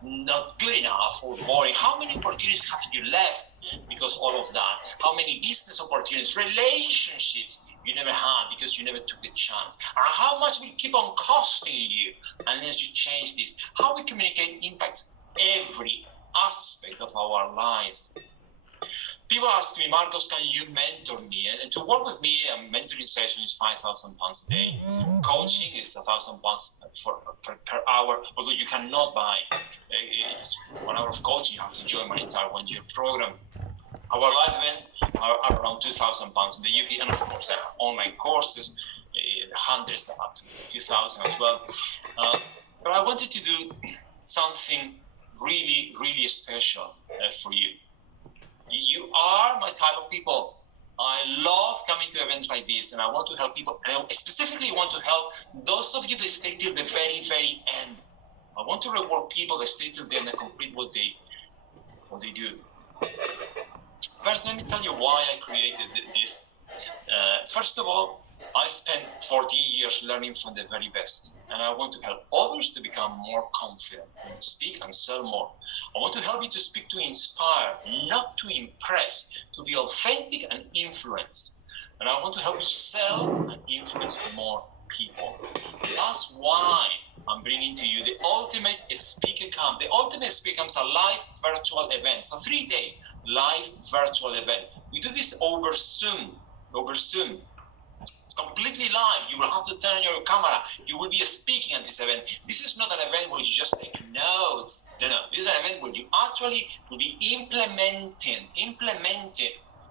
not good enough or boring? How many opportunities have you left because all of that? How many business opportunities, relationships you never had because you never took the chance? And how much will keep on costing you unless you change this? How we communicate impacts every aspect of our lives. People ask me, Marcos, can you mentor me? And to work with me, a mentoring session is £5,000 a day. Coaching is £1,000 per hour, although you cannot buy. It is 1 hour of coaching. You have to join my entire 1-year program. Our live events are around £2,000 in the UK, and of course, there are online courses, hundreds up to 2,000 as well. But I wanted to do something really, really special for you. You are my type of people. I love coming to events like this, and I want to help people. And I specifically want to help those of you that stay till the very, very end. I want to reward people that stay till the end and complete what they do. First, let me tell you why I created this. First of all, I spent 14 years learning from the very best, and I want to help others to become more confident and speak and sell more. I want to help you to speak to inspire, not to impress, to be authentic and influence. And I want to help you sell and influence more people. That's why I'm bringing to you the Ultimate Speaker Camp. The Ultimate Speaker Camp is a live virtual event. It's a 3-day live virtual event. We do this over Zoom. It's completely live. You will have to turn on your camera. You will be speaking at this event. This is not an event where you just take notes. No. This is an event where you actually will be implementing.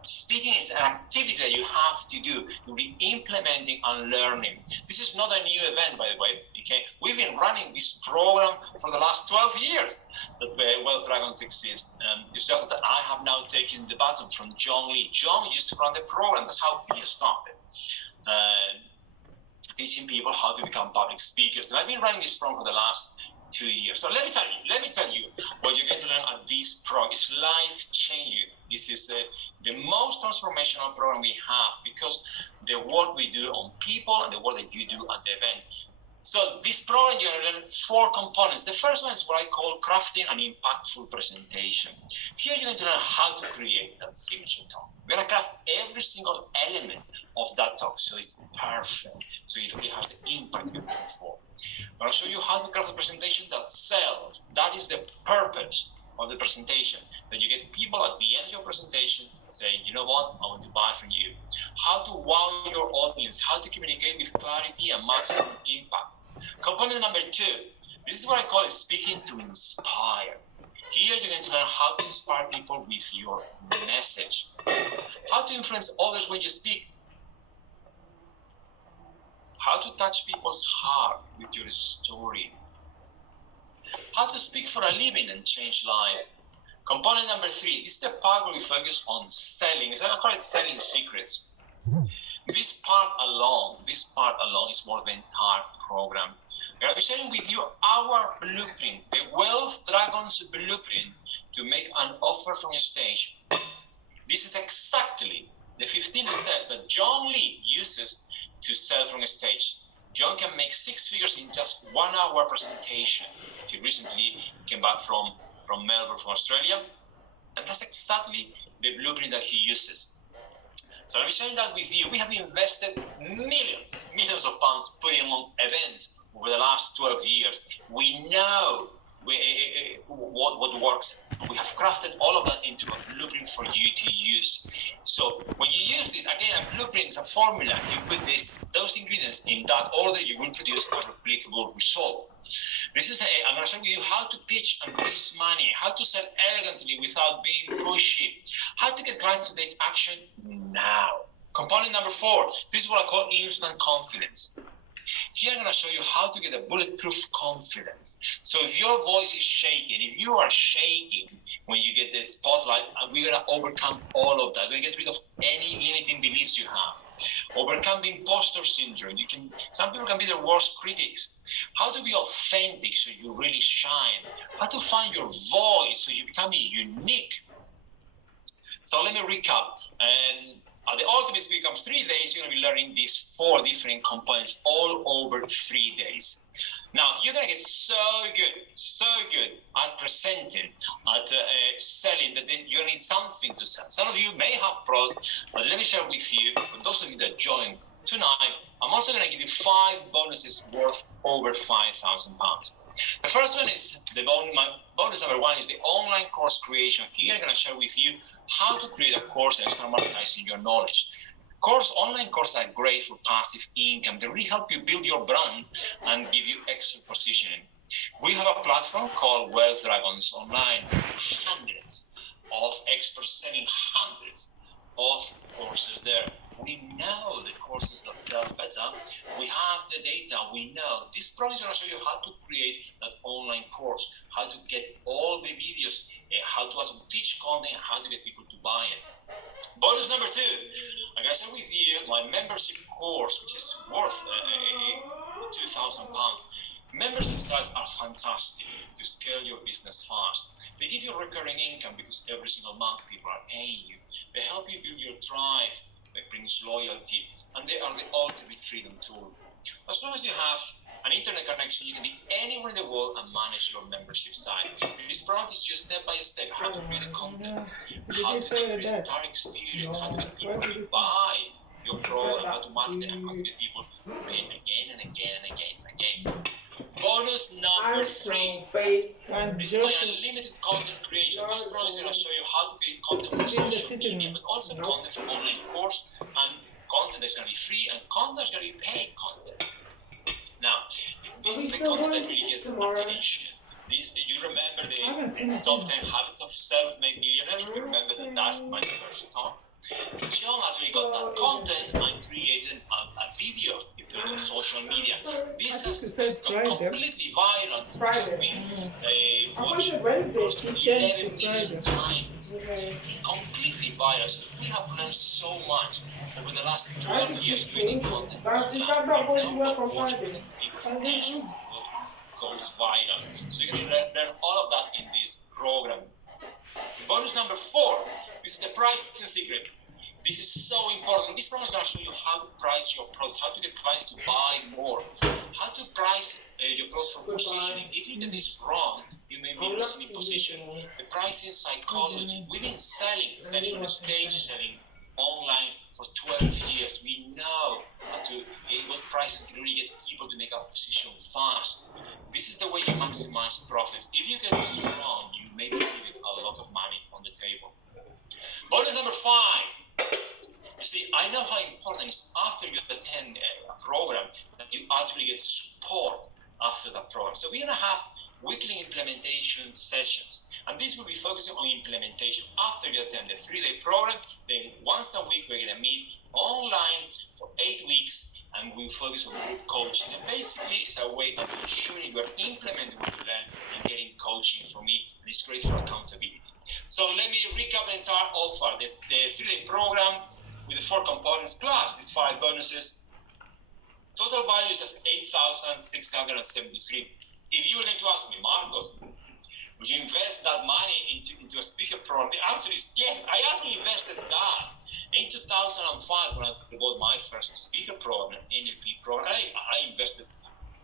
Speaking is an activity that you have to do. You'll be implementing and learning. This is not a new event, by the way. Okay, we've been running this program for the last 12 years that Wealth Dragons exist. It's just that I have now taken the baton from John Lee. John used to run the program. That's how he started. Teaching people how to become public speakers. And I've been running this program for the last 2 years. So let me tell you, what you're going to learn at this program is life-changing. This is the most transformational program we have, because the work we do on people and the work that you do at the event. So this program, you're going to learn 4 components. The first one is what I call crafting an impactful presentation. Here you're going to learn how to create that signature talk. We're going to craft every single element of that talk so it's perfect, so it really has the impact you're looking for. I'm going to show you how to craft a presentation that sells. That is the purpose of the presentation, that you get people at the end of your presentation saying, you know what, I want to buy from you. How to wow your audience, how to communicate with clarity and maximum impact. Component number 2, this is what I call speaking to inspire. Here you're going to learn how to inspire people with your message. How to influence others when you speak. How to touch people's heart with your story. How to speak for a living and change lives. Component number 3, this is the part where we focus on selling. I call it selling secrets. This part alone is worth the entire program. We're going to be sharing with you our blueprint, the Wealth Dragons blueprint to make an offer from your stage. This is exactly the 15 steps that John Lee uses to sell from a stage. John can make 6 figures in just 1 hour presentation. He recently came back from Melbourne, from Australia, and that's exactly the blueprint that he uses. So I'll be sharing that with you. We have invested millions of pounds putting on events over the last 12 years. We know what works. We have crafted all of that into a blueprint for you to use. So when you use this, again, a blueprint is a formula. You put those ingredients in that order, you will produce a replicable result. I'm going to show you how to pitch and raise money, how to sell elegantly without being pushy, how to get clients to take action now. Component number 4, this is what I call instant confidence. Here I'm going to show you how to get a bulletproof confidence. So if your voice is shaking, if you are shaking when you get the spotlight, we're going to overcome all of that. We're going to get rid of any limiting beliefs you have. Overcome the imposter syndrome. Some people can be their worst critics. How to be authentic so you really shine. How to find your voice so you become unique. So let me recap. At the Ultimate Speaker Camp 3 days, you're going to be learning these 4 different components all over 3 days. Now, you're going to get so good at presenting, at selling, that then you're going to need something to sell. Some of you may have pros, but let me share with you, for those of you that join tonight, I'm also going to give you 5 bonuses worth over £5,000. The first one is my bonus number 1 is the online course creation. Here I'm going to share with you how to create a course and start monetizing your knowledge. Online courses are great for passive income. They really help you build your brand and give you extra positioning. We have a platform called Wealth Dragons Online. Hundreds of experts selling hundreds of courses there. We know the courses that sell better. We have the data. We know. This program is going to show you how to create that online course, how to get all the videos, how to teach content, how to get people to buy it. Bonus number 2, I'm going to share with you my membership course, which is worth £2,000. Membership sites are fantastic to scale your business fast. They give you recurring income because every single month people are paying you. They help you build your drive. That brings loyalty, and they are the ultimate freedom tool. As long as you have an internet connection, you can be anywhere in the world and manage your membership site. This program teaches you step by step how to create a content, how to create the entire experience, how to get people to buy your product, how to market it, and how to get people to pay again and again and again and again. Bonus number 3. This is my unlimited content creation. This program is going to show you how to create content for social media, but also content for online course, and content that's going to be free, and content that's going to be paid content. Now, this is the content that really gets attention. You remember the top 10 habits of self-made millionaires? You remember that that's my first talk. John actually got that content and created a video he put on social media. This has gone completely viral. It's been watched 11 million times. Completely viral. So we have learned so much over the last 12 years creating content. goes viral. So you can learn all of that in this program. Bonus number 4, this is the pricing secret. This is so important. This program is going to show you how to price your products, how to get clients to buy more, how to price your products for positioning. If you get this wrong, you may be losing in position. The pricing psychology. We've been selling on the stage, selling online for 12 years. We know how to what prices to really get people to make a position fast. This is the way you maximize profits. If you get this wrong, you may be leaving a lot of money on the table. Bonus number 5. You see, I know how important it is after you attend a program that you actually get support after that program. So we're going to have weekly implementation sessions, and this will be focusing on implementation. After you attend the 3-day program, then once a week we're going to meet online for 8 weeks, and we'll focus on group coaching. And basically, it's a way of ensuring you are implementing what you learn and getting coaching from me, and it's great for accountability. So let me recap the entire offer. The 3-day program with the 4 components plus these 5 bonuses. Total value is just $8,673. If you were going to ask me, Marcos, would you invest that money into a speaker program? The answer is yes. I actually invested that. In 2005, when I bought my first speaker program, NLP program, I invested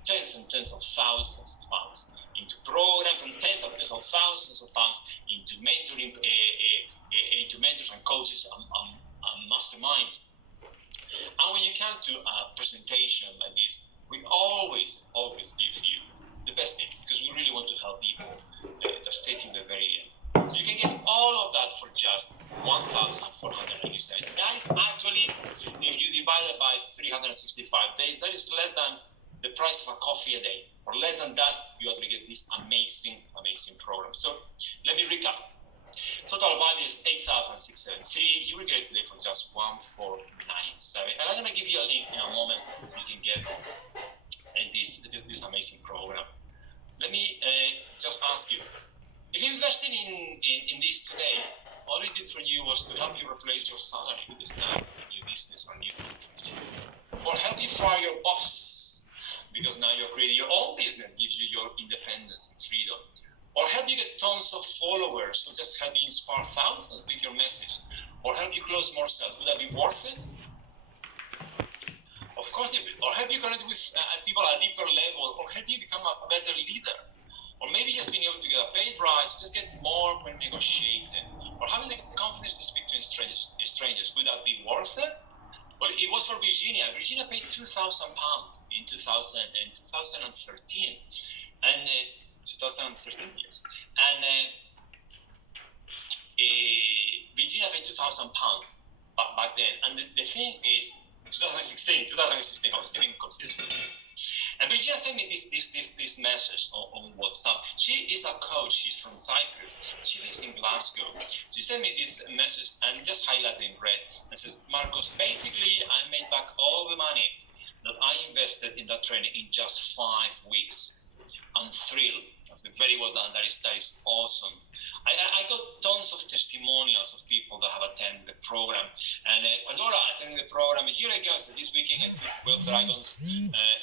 tens and tens of thousands of pounds into programs and tens of thousands of pounds into mentoring, into mentors and coaches and masterminds. And when you come to a presentation like this, we always give you the best thing, because we really want to help people to stay till the very end. So you can get all of that for just $1,487. That is actually, if you divide it by 365 days, that is less than the price of a coffee a day. For less than that, you actually get this amazing program. So let me recap. Total value is $8,673. You will get it today for just $1,497. And I'm going to give you a link in a moment. You can get this amazing program. Let me just ask you, if you're investing in this today, all it did for you was to help you replace your salary with this new business or new business, or help you fire your boss because now you're creating your own business, gives you your independence and freedom, or help you get tons of followers, or just help you inspire thousands with your message, or help you close more sales. Would that be worth it? Of course, or help you connect with people at a deeper level, or help you become a better leader, or maybe just being able to get a paid rise, just get more when negotiating, or having the confidence to speak to strangers. Would that be worth it? Well, it was for Virginia. Virginia paid £2,000 in 2013, and 2013 years, and Virginia paid £2,000 back then. And the thing is, 2016, I was getting confused. And Virginia sent me this message on WhatsApp. She is a coach. She's from Cyprus. She lives in Glasgow. She sent me this message and just highlighted in red and says, Marcos, basically I made back all the money that I invested in that training in just 5 weeks. I'm thrilled. That's very well done. That is awesome. I got tons of testimonials of people that have attended the program. And Pandora attended the program a year ago. So this weekend I took Wealth Dragons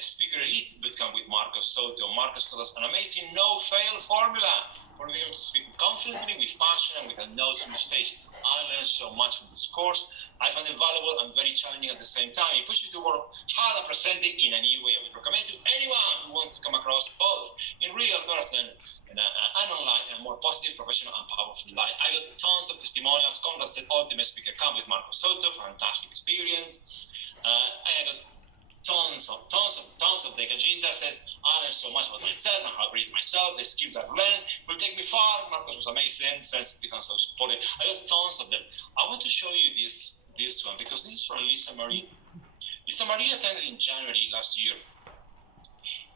Speaker Elite Bootcamp with Marcos Soto. Marcos told us an amazing no-fail formula for being able to speak confidently, with passion, and with a nose on the stage. I learned so much from this course. I found it valuable and very challenging at the same time. It pushed me to work hard at presenting in a new way. I would recommend to anyone who wants to come across both in real person and online and a more positive, professional, and powerful life. I got tons of testimonials. Conrad said, Ultimate Speaker Camp with Marcos Soto, fantastic experience. I got tons of data. Ginda says, I learned so much about myself and how great myself, the skills I've learned will take me far. Marcos was amazing, sensitive and so supportive. I got tons of them. I want to show you this one because this is from Lisa Marie. Lisa Marie attended in January last year,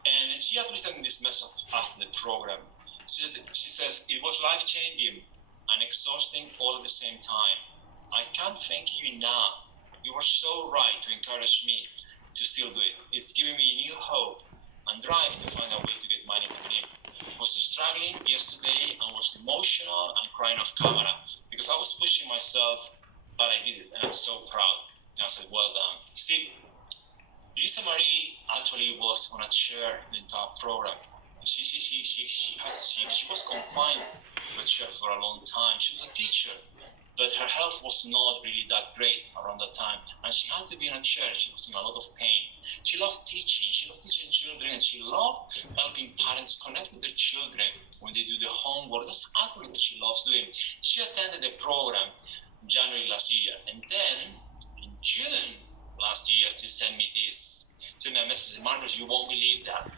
and she actually sent me this message after the program. She says, it was life-changing and exhausting all at the same time. I can't thank you enough. You were so right to encourage me to still do it. It's giving me new hope and drive to find a way to get money coming in. I was struggling yesterday and was emotional and crying off camera because I was pushing myself, but I did it, and I'm so proud. And I said, well done. See, Lisa Marie actually was on a chair the entire program. She was confined to a chair for a long time. She was a teacher, but her health was not really that great around that time, and she had to be in a chair. She was in a lot of pain. She loved teaching. She loved teaching children, and she loved helping parents connect with their children when they do the homework. That's actually what she loves doing. She attended the program in January last year, and then in June last year, she sent me this. Send me a message, Marcus, you won't believe that.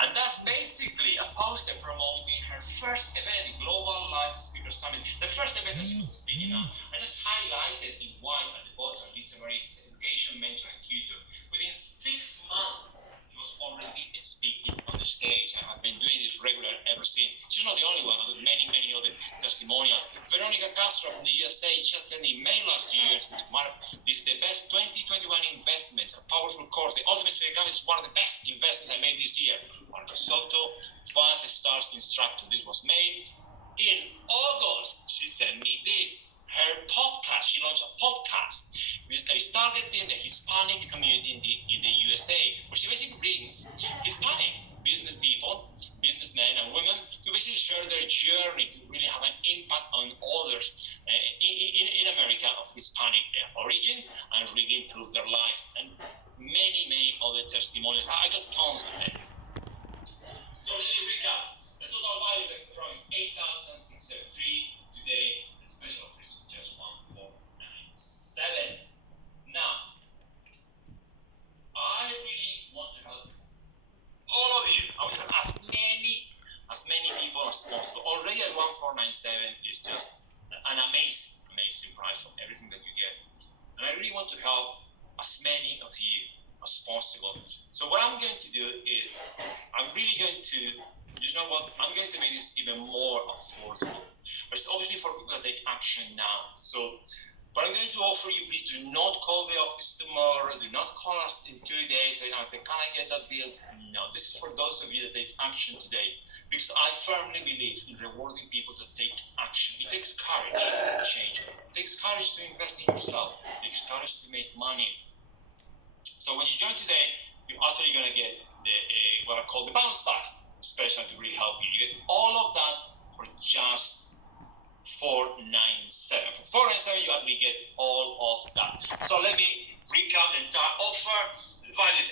And that's basically a poster promoting her first event, Global Life Speaker Summit. The first event that she was speaking on. I just highlighted in white at the bottom, Lisa Marie's education mentor and tutor. Within 6 months, he was already speaking on the stage. I have been doing this regular ever since. She's not the only one, but many other testimonials. Veronica Castro from the USA, she attended in May last year. This is the best 2021 investments, a powerful course. The Ultimate Speaker Academy is one of the best investments I made this year. Marcus Soto, 5 stars instructor. This was made in August. She sent me this. Her podcast, she launched a podcast that started in the Hispanic community in the USA, where she basically brings Hispanic business people, businessmen and women, to basically share their journey to really have an impact on others in America of Hispanic origin and really improve their lives. And many other testimonials. I got tons of them. So let me recap. The total value that promised 8,673 today. The special price just 1,497. Now, I really want to help all of you. I want to help as many people as possible. Already at 1,497 is just an amazing price from everything that you get. And I really want to help as many of you as possible. So what I'm going to do is, I'm really going to, I'm going to make this even more affordable. But it's obviously for people that take action now. So what I'm going to offer you, please do not call the office tomorrow. Do not call us in 2 days and say, can I get that deal? No, this is for those of you that take action today. Because I firmly believe in rewarding people that take action. It takes courage to change. It takes courage to invest in yourself. It takes courage to make money. So when you join today, you're actually going to get what I call the bounce back special to really help you. You get all of that for just $497. For $497, you actually get all of that. So let me recap the entire offer. The value is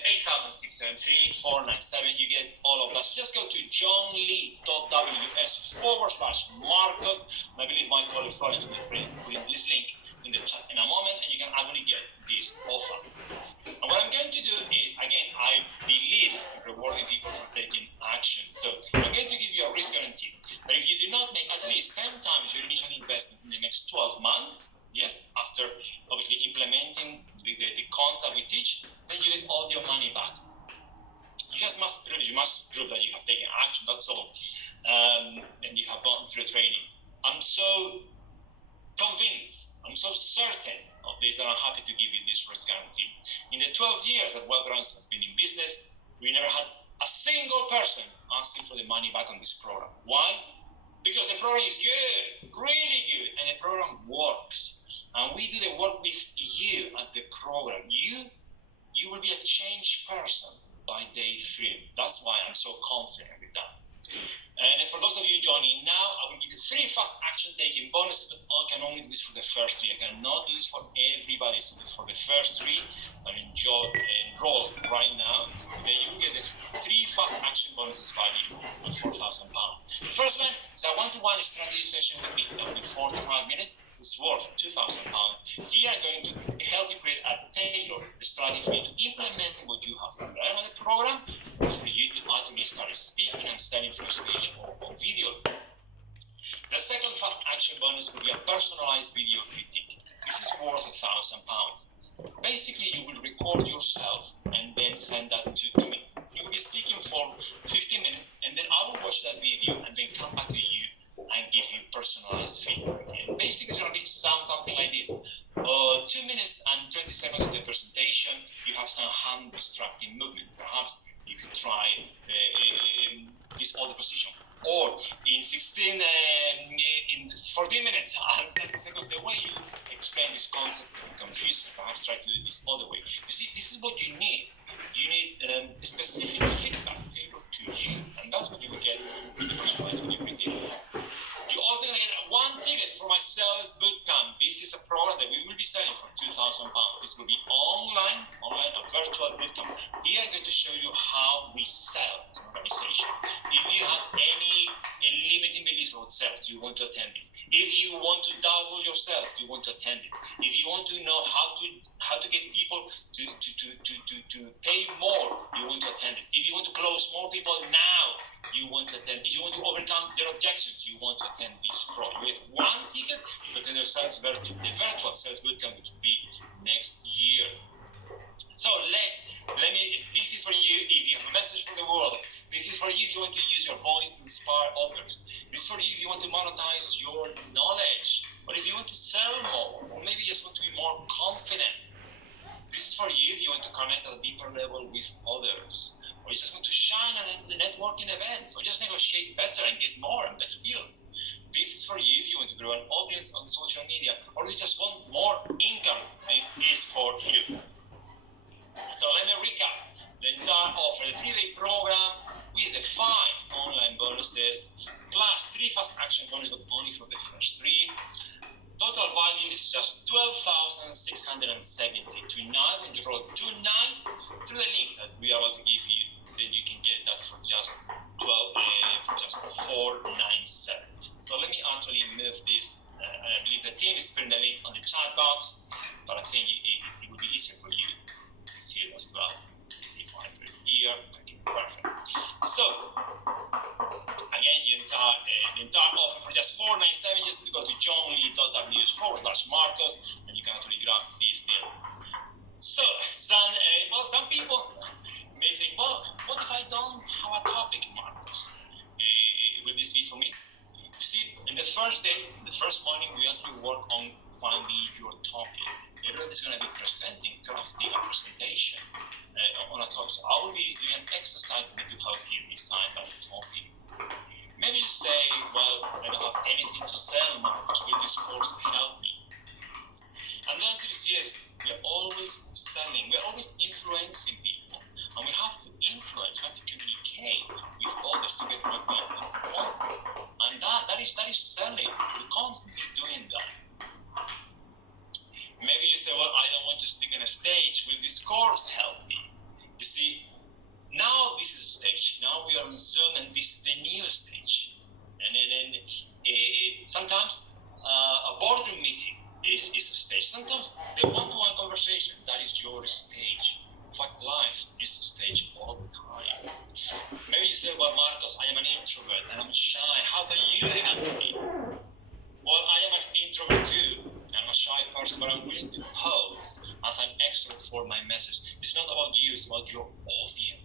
$8,673, $497. You get all of that. So just go to johnlee.ws/Marcus. And I believe my colleague Florence will put in this link in the chat in a moment, and you can actually get this offer. And what I'm going to do is, again, I believe in rewarding people for taking action. So I'm going to give you a risk guarantee. But if you do not make at least 10 times your initial investment in the next 12 months, yes, after obviously implementing the content that we teach, then you get all your money back. You must prove that you have taken action, that's all. And you have gone through training. I'm so convinced, I'm so certain of this that I'm happy to give you this risk guarantee. In the 12 years that WealthGrounds has been in business, we never had a single person asking for the money back on this program. Why? Because the program is good, really good, and the program works. And we do the work with you at the program. You will be a changed person by day 3. That's why I'm so confident with that. And for those of you joining now, I will give you 3 fast action taking bonuses, but I can only do this for the first 3. I cannot do this for everybody. So for the first 3 that enroll right now, then you will get the 3 fast action bonuses value of £4,000. The first one is a one-to-one strategy session with me every 45 minutes. It's worth £2,000. Here I'm going to help you create a tailored strategy for you to implement what you have learned on the program, for you to ultimately start speaking and selling from stage or video. The second fast action bonus will be a personalized video critique. This is worth £1,000. Basically, you will record yourself and then send that to me. You will be speaking for 15 minutes, and then I will watch that video and then come back to you and give you personalized feedback. And basically, it's going to be something like this. 2 minutes and 20 seconds of the presentation, you have some hand distracting movement. Perhaps you can try this other position. Or in 14 minutes and 30 seconds, the way you explain this concept is confusing. Perhaps try to do this other way. You see, this is what you need. You need specific feedback tailored to you, and that's what you're how we sell to an organization. If you have any limiting beliefs about sales, you want to attend this. If you want to double your sales, you want to attend it. If you want to know how to get people to pay more, you want to attend it. If you want to close more people now, you want to attend. If you want to overcome their objections, you want to attend this pro. You get one ticket, you attend the virtual sales bootcamp, which will be next year. So let me, this is for you if you have a message for the world. This is for you if you want to use your voice to inspire others. This is for you if you want to monetize your knowledge, or if you want to sell more, or maybe you just want to be more confident. This is for you if you want to connect at a deeper level with others, or you just want to shine at the networking events, or just negotiate better and get more and better deals. This is for you if you want to grow an audience on social media, or you just want more income. This is for you. So let me recap the entire offer, the 3-day program with the 5 online bonuses, plus 3 fast action bonuses, but only for the first 3. Total value is just $12,670 tonight. When you roll tonight through the link that we are about to give you, then you can get that for just $497. So let me actually move this. I believe the team is putting the link on the chat box, but I think it would be easier for you to see it as well. If I put it here, okay, perfect. So again, the entire offer for just $497. Just go to johnlee.ws/Marcos, and you can actually grab this deal. So some people may think, well, what if I don't have a topic, Marcos? Will this be for me? You see, in the first day, the first morning, we actually work on finding your topic. Everyone is going to be crafting a presentation on a topic. So I will be doing an exercise to help you design that topic. Maybe you say, well, I don't have anything to sell, Marcos. Will this course help me? And the answer is yes. We're always selling. We're always influencing people. And we have to influence, we have to communicate with others to get what we want. And that is selling. We're constantly doing that. Maybe you say, well, I don't want to speak on a stage. Will this course help me? You see, now this is a stage. Now we are on Zoom, and this is the new stage. And then sometimes a boardroom meeting is a stage. Sometimes the one-to-one conversation, that is your stage. In fact, life is a stage all the time. Maybe you say, well, Marcos, I am an introvert and I'm shy. How can you help me? Well, I am an introvert too. I'm a shy person, but I'm willing to pose as an extrovert for my message. It's not about you, it's about your audience.